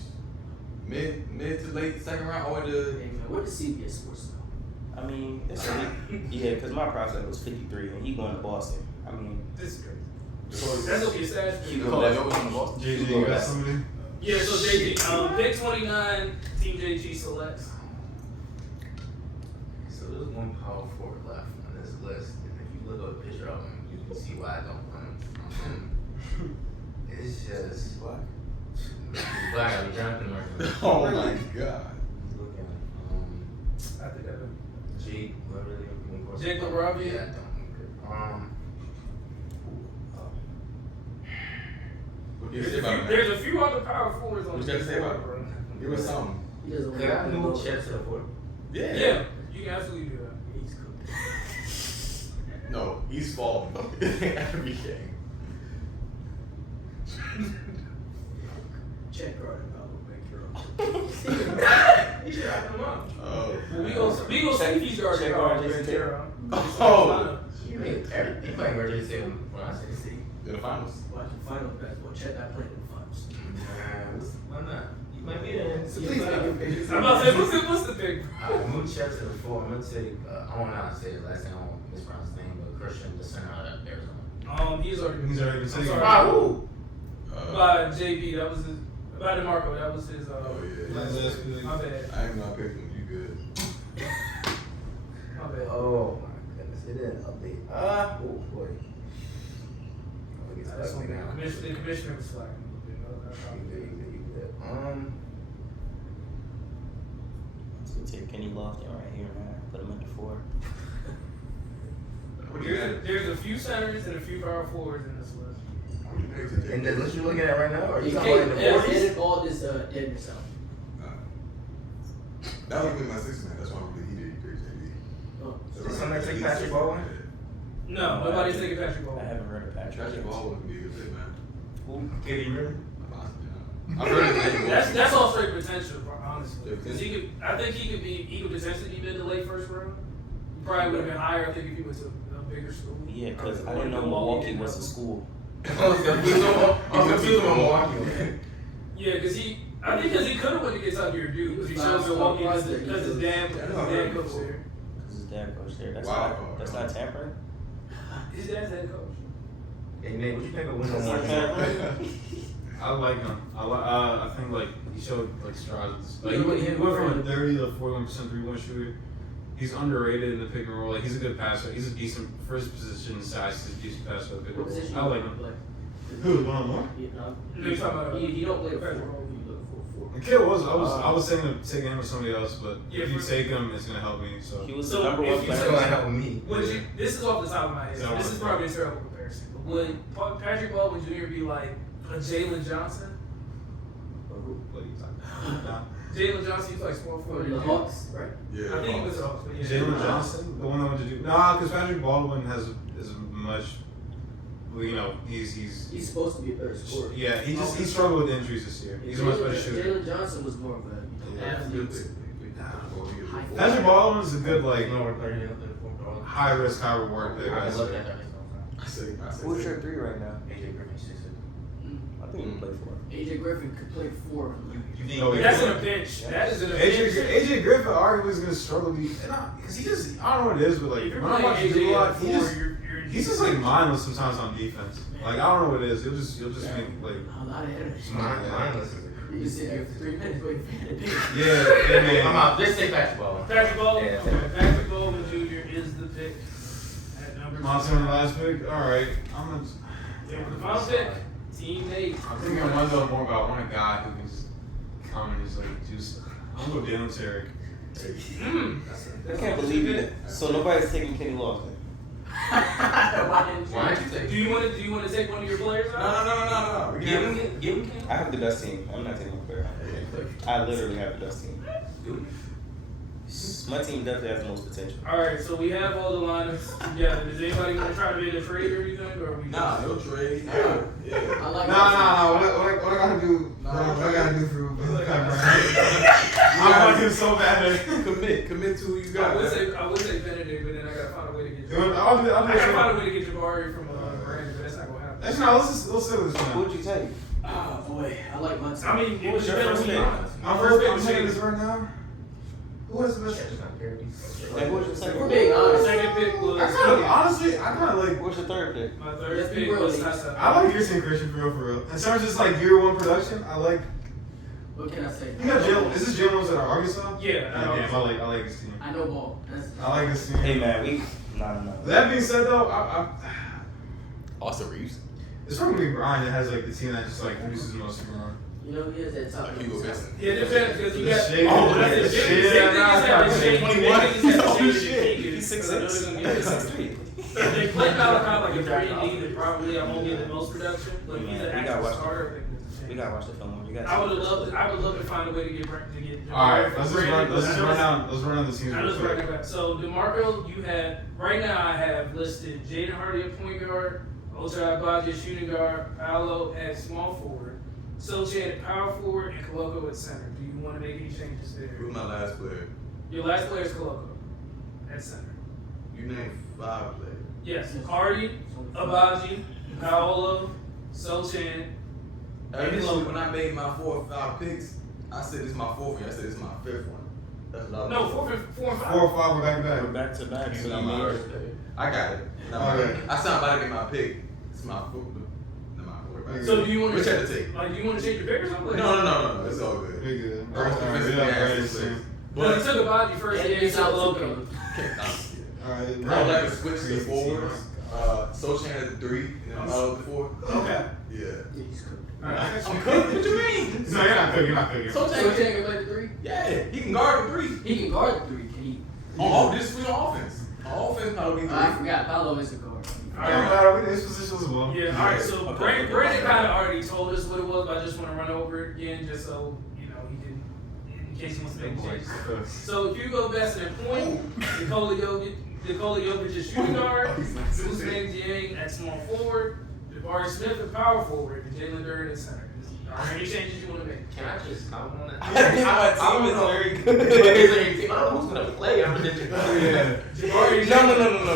Mid to late second round or Hey the. man, what does CBS Sports know? I mean, it's yeah, because my prospect was 53 and he going to Boston. I mean, This is crazy. That's gonna be a sad Keep pick. going. That was on the Boston. JJ, you got somebody? Yeah, so JG, pick 29, Team JG selects. So there's one power forward left on this list, and if you look at a picture of him, you can see why I don't want him. It's just what? he's black. I'm Jonathan Martin. Oh my god. He's looking. I think that Jake, whatever they looking for. Jake LaRavia? Yeah, I don't think good. What do you say about him? there's a few other power forwards on What the you got to say about bro. him? Give us something. He doesn't Could I want move to Chet to the fourth? Yeah. Yeah, you can absolutely do that. He's cooked. No, he's falling every game. Check guard and I'll make your He's driving him up. Oh. Well, we gonna see if he's guarding check Carl guard Jason Banchero. Oh. He playing where they say when I say C. In the finals. Watching finals basketball. Check that play in the finals. Why not? He might be there. So please make him pick. I'm about to say, what's the pick? I moved Chet to the four. I'm gonna take. I don't know how to say his last name. I don't mispronounce his name, but Christian, the center out of Arizona. He's already He's already been I'm taken. sorry. By who? By JB, that was his. By DeMarco, that was his. Oh, yeah. last Yeah, that's pick. good. My bad. I ain't gonna pick him. You good. My bad. Oh my goodness, it didn't update. Oh boy. Oh, it gets That's ugly now. the commissioner was slacking a little bit. That's probably You good. good, you good. So take Kenny Lofton right here, man. Put him at the 4. What do you got? There's a few centers and a few power forwards in this list. And the list you're looking at right now, or You you talking about in can't the 40s? edit all this dead yourself. That was really my sixth man. That's why I'm really heated. Oh. Did somebody take Patrick Baldwin? No, nobody's taking Patrick I Baldwin. haven't heard of Patrick. Patrick Baldwin would be a good pick, man. Who? Katie Ritter? I've heard his name. That's all straight potential, honestly. Yeah, Because I think he could potentially be in the late first round. He probably would have been higher, I think, if he went to a bigger school. Yeah, because I didn't know Milwaukee was a school. I was confused with Milwaukee. Yeah, because he could have went to Kentucky or Duke, because he chose Milwaukee because his dad coached there. Because his dad coached there. Wow. That's not tampering? His dad's head coach. Hey Nate, what you think of That's not Wendell tampering? I like him. I think like he showed like strides. Like Yeah, he went from a yeah. 30 to 41% 3-point shooter. He's underrated in the pick and roll. Like he's a good passer. He's a decent first position size. He's a decent passer. Pick and What roll. position I you like wanna him. play? Who? One-on-one? You're talking about He don't play the Patrick 4. Baldwin. He look for 4. The kid was. I was saying to take him or somebody else, but Yeah, if you for- take him, it's gonna help me. So He was So the number if 1 you That's player. gonna help me. This is off the top of my head. So This is probably a terrible comparison. But would Patrick Baldwin Jr. be like a Jalen Johnson? what are you talking about? Jalen Johnson, he's like small For forward. the Hawks, right? Yeah. I think he was a Hawks, but yeah. Jalen Johnson, the one that went to do. Nah, because Patrick Baldwin is much. Well, you know, he's He's supposed to be a better scorer. yeah. He struggled with injuries this year. He's a much better shooter. Jalen Johnson was more of a athlete. Patrick Baldwin's a good like No, we're 30 up in the fourth. high risk, high reward pick. I I love say. that. I say. Who's your 3 right now? AJ Griffin 6. I think he can play 4. AJ Griffin could play 4. You think? Oh, yeah. That's in a bench. That is in a bench. AJ Griffin arguably is gonna struggle because he just I don't know what it is, but like If you're when I playing watch him do a AJ lot, at 4, you're he's just like mindless sometimes on defense. Like I don't know what it is. He'll just make like A lot of energy. Mindless. You can sit here for 3 minutes waiting for him to pick. yeah, man. I'm out. Let's take Patrick Baldwin. Patrick Baldwin. Yeah. Okay, Patrick Baldwin Jr. is the pick at number 2. Montana last pick. All right, I'm gonna. Yeah, for the final pick, Team Nate. I think I wonder more about I want a guy who can just come and just like do stuff. I'm gonna go Dalen Terry. I can't believe it. So nobody's taking Kenny Lofton. Why didn't you? Why did you take? Do you want to take one of your players out? No. Give him. I have the best team. I'm not taking my player. I literally have the best team. Dude. My team definitely has the most potential. All right, so we have all the lineups together. Does anybody want to try to make a trade or anything, or we? Nah, no trade. Yeah. I like Nah. What I gotta do? What I gotta do for I want him so bad. Commit to who you got. I would say Benedict, but then I gotta find a way to get. I'll do I gotta this. find a way to get Jabari from Brandon, but that's not gonna happen. Actually, no, let's sit with this one. Who'd you take? Oh boy, I like my team. I mean, What was your first pick? I'm taking this right now. Who was the best? Like, who was your If second we're pick? being honest, Second pick was Honestly, I kind of like. What's your third pick? my third Let's be pick real, was Lee. Tessa. I like your team, Christian, for real. In terms of just like year one production, I like. what can I say? You got Jalen. Is this Jalen Wilson at Arkansas? Yeah, Damn, I like his team. I know ball. I like his team. Hey man, we no. That being said, though, Austin Reeves. it's probably gonna be Brian that has like the team that just like produces the most from run. You know, he has that top. Like Hugo Benson. Yeah, it depends because you The got. shade. Oh, The that's the shade. shade. Nah, Shade. 21. Oh, shit. He's 6'6". If they play Malachi like a 3D, then probably I won't get the most production. But if he's an We gotta actual watch starter, I think it's a We shame. gotta watch the film. You guys. I would love to find a way to get. All right, let's just run. Let's I run down the teams. I real just quick. running back. So DeMarco, you had right now. I have listed Jaden Hardy at point guard, Ochai Agbaji at shooting guard, Paolo at small forward, Sochi at power forward, and Koloko at center. Do you want to make any changes there? Who's my last player? Your last player is Koloko at center. You named 5 players. Yes, Hardy, Abaji, Paolo, Sochan. Initially, when I made my 4 or 5 picks, I said this is my 4th one. I said this is my 5th one. That's a lot. No, 4 and 5. 4 or 5 were back to back. We're back to back. It's So not you my made first pick. I got it. Okay. I said I'm about to get my pick. It's my 4th. Not my quarterback. So do you want Which to had to take? like? Do you want to change your pick or something? No. It's all good. Pretty good. All right, Alright, yeah, Well, he took Abaji first. Yeah, Yeah, he took out Koloko. Alright, I would like to switch to Crazy forwards. team. Sochan at the 3 and then Paolo at the 4. Okay. Yeah. He's cooked. All right. I'm cooked. What you mean? No, you're not cooking. So Sochan. can play the 3. Yeah, he can guard the 3. He can guard the 3. Can he? Oh, this is on offense. On offense, Paolo be 3. I forgot. Paolo is a guard. All right. Yeah, his position as well. Yeah, all right. So Okay. Brandon kind of already told us what it was, but I just want to run over it again, just so you know he didn't, in case he wants to make changes. So Hugo Besson at point, Nikola Jokic at shooting guard, Usman Dieng at small forward, Jabari Smith at power forward, and Jalen Duren at center. Are there any changes you want to make? Can I just comment on that? I think my team is very good. I don't know who's gonna play. I'm just Jabari, No.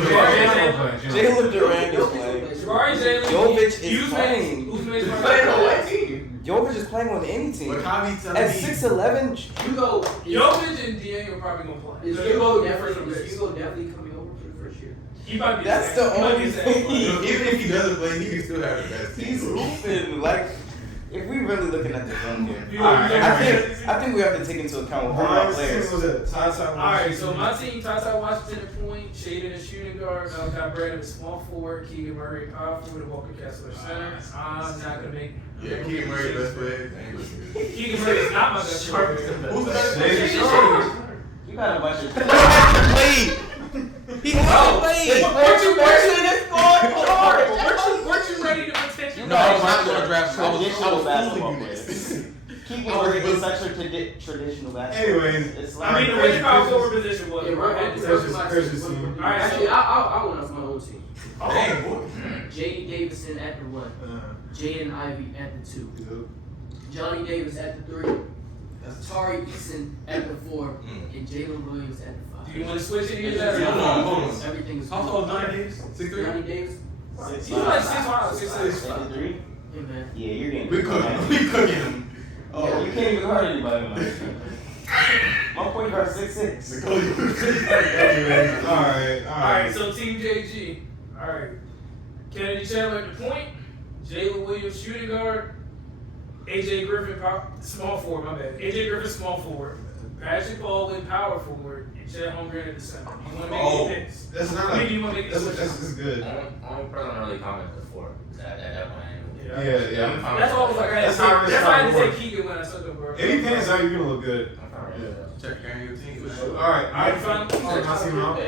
Jalen Durant is playing. Jabari, Jalen, Jovic is playing. Usman's playing on what playing. team? Jovic is playing on any team. But Kavi telling At me 6'11", Hugo. Jokic and Dieng are probably gonna play. Is So Hugo they'll be first definitely? on Is base. Hugo definitely coming over for the first year? He might be. That's second. the He might only be second. thing. even if he doesn't play, he can still have the best team. He's hooping. Like, if we really looking at the film here, You- Alright, I think we have to take into account all our Brian's team players. was it? Ty. Alright, so my team, Tata Washington at point, Shaden at shooting guard, Malachi Brandon at small forward, Keegan Murray at power forward, and Walker Kessler at center. I'm not gonna make. Yeah, Keegan Murray, best player. Ain't listening. Keegan Murray is not my best player. Who's the best Shaden player? Sharp. You got a bunch of. He hasn't played. He hasn't played. Weren't you ready to potentially? No, I was not going to draft. I was Traditional basketball fooling you. players. Keegan Murray is such a traditional basketball. Anyways, It's I mean, the way the power forward position was. Yeah, right? right. Christian's team. Alright, Actually, so. I want us my old team. Dang, boy. J.D. Davison at the 1. Jaden Ivey at the 2. Johnny Davis at the 3. Tari Eason at the 4. And Jalen Williams at the 5. Do you want to switch any of that? Hold on, hold on. Everything is How tall is Johnny Davis? 6'3"? Johnny Davis? He's like 6'5", 6'6". 53? Hey man. Yeah, you're getting. We cooking him. Yeah, you can't even guard anybody. My point guard 6'6". Anyways, alright. Alright, so Team JG. Alright. Kennedy Chandler at the point, Jalen Williams shooting guard, AJ Griffin small forward, my bad. AJ Griffin small forward, Patrick Baldwin power forward, and Chet Holmgren at the center. You want to make any picks? That's not Maybe like. you want to make a switch. That's good. Only person I really commented before at that point. Yeah. That's all I had to That's say. how it's That's why I had to starting take Keegan when I took him, bro. Any pants out, you're gonna look good. Check carrying your team. Alright, Alright, fine. my team out.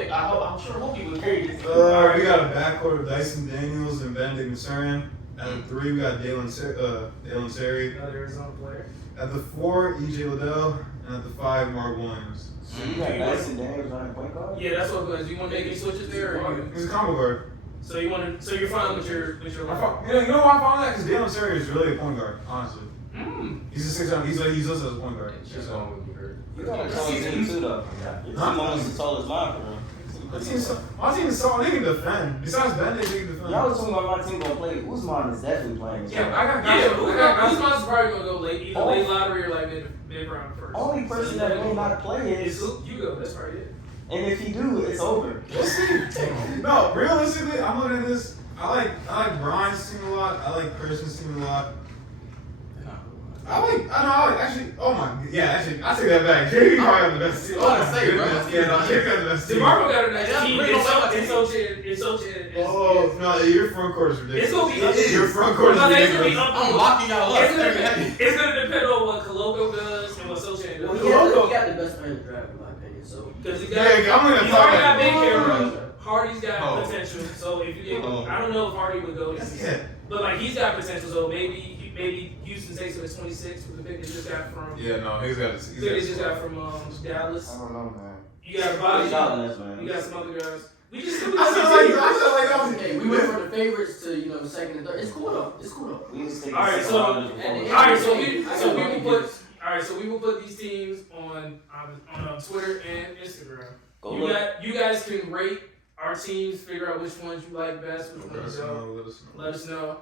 I'm sure hope you would carry this. We got a backcourt of Dyson Daniels and Benedict Mathurin. At the 3, we got Dalen Seri. Another Arizona player. At the 4, E.J. Liddell. And at the 5, Mark Williams. So you got Dyson Daniels on the point guard? Yeah, that's what it was. You want to make any switches there? Or you, He's a combo guard. so you want to? So you're fine with your You know why I found that? Because Dalen Terry is really a point guard, honestly. He's a 6'9". He's listed as a point guard. Just going with her. You got a tall team too, though. Your team almost as tall as mine, bro. My team is solid. They can defend. Besides Ben, they can defend. Y'all was talking about my team gonna play. Usman is definitely playing. Yeah, I got Yeah, guys. Usman's probably gonna go late, either late lottery or like mid round first. Only person that may not play It's is, Hugo. That's right. Yeah. and if he do, it's over. We'll see. No, realistically, I'm looking at this. I like Brian's team a lot. I like Christian's team a lot. Actually, I take that back. JV probably got the best team. I was gonna say, bro. Yeah, no, JV got the best team. DeMarco got a nice Yeah, team. really don't like my team. It's Oh, no, your front court is ridiculous. It's gonna be Your front court is It's gonna be ridiculous. up. I'm locking y'all up. It's gonna depend on what Coloco does and what Socha Well, does. he got the best player in the draft, in my opinion. So Because he's Yeah, I'm gonna he's talk already got about big it. camera. Hardy's got Oh. potential. So if you get, Oh. I don't know if Hardy would go. Yeah. But like he's got potential. So maybe Houston takes him at 26 with the pick they just got from. Yeah, no, he's got his. Pick they just got from Dallas. I don't know, man. You got Bobby. Dallas, man. You got some other guys. We just I feel like hey, we went from the favorites to second and third. It's cool though. It's cool though. We just take All right, this so- around and- before we- and- All right, so we will put these teams on Twitter and Instagram. Go look. You guys can rate our teams, figure out which ones you like best, which ones don't. Let us know.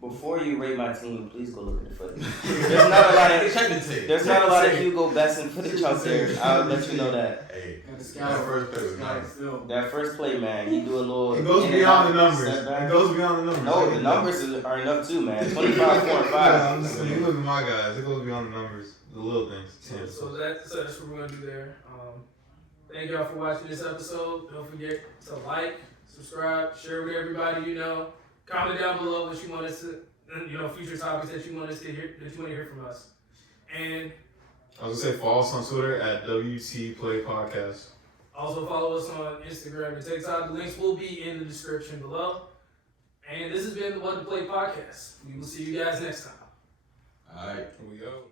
Before you rate my team, please go look at the footage. There's not a lot of Check the tape. there's not a lot of Hugo Besson footage out there. I'll let you know that. Hey, Got the that scout. first play was nice. That first play, man, he do a little. It goes in and beyond out the numbers. setback. It goes beyond the numbers. No, the numbers are enough too, man. 25, 4, and 5. Yeah, I'm just saying, you look at my guys. It goes beyond the numbers. The little things. So that's what we're gonna do there. Thank y'all for watching this episode. Don't forget to like, subscribe, share with everybody you know. Comment down below what you want us to, future topics that you want us to hear, that you want to hear from us. And I was gonna say follow us on Twitter at WT Play Podcast. also follow us on Instagram and TikTok. The links will be in the description below. And this has been the What to Play podcast. We will see you guys next time. All right. Here we go.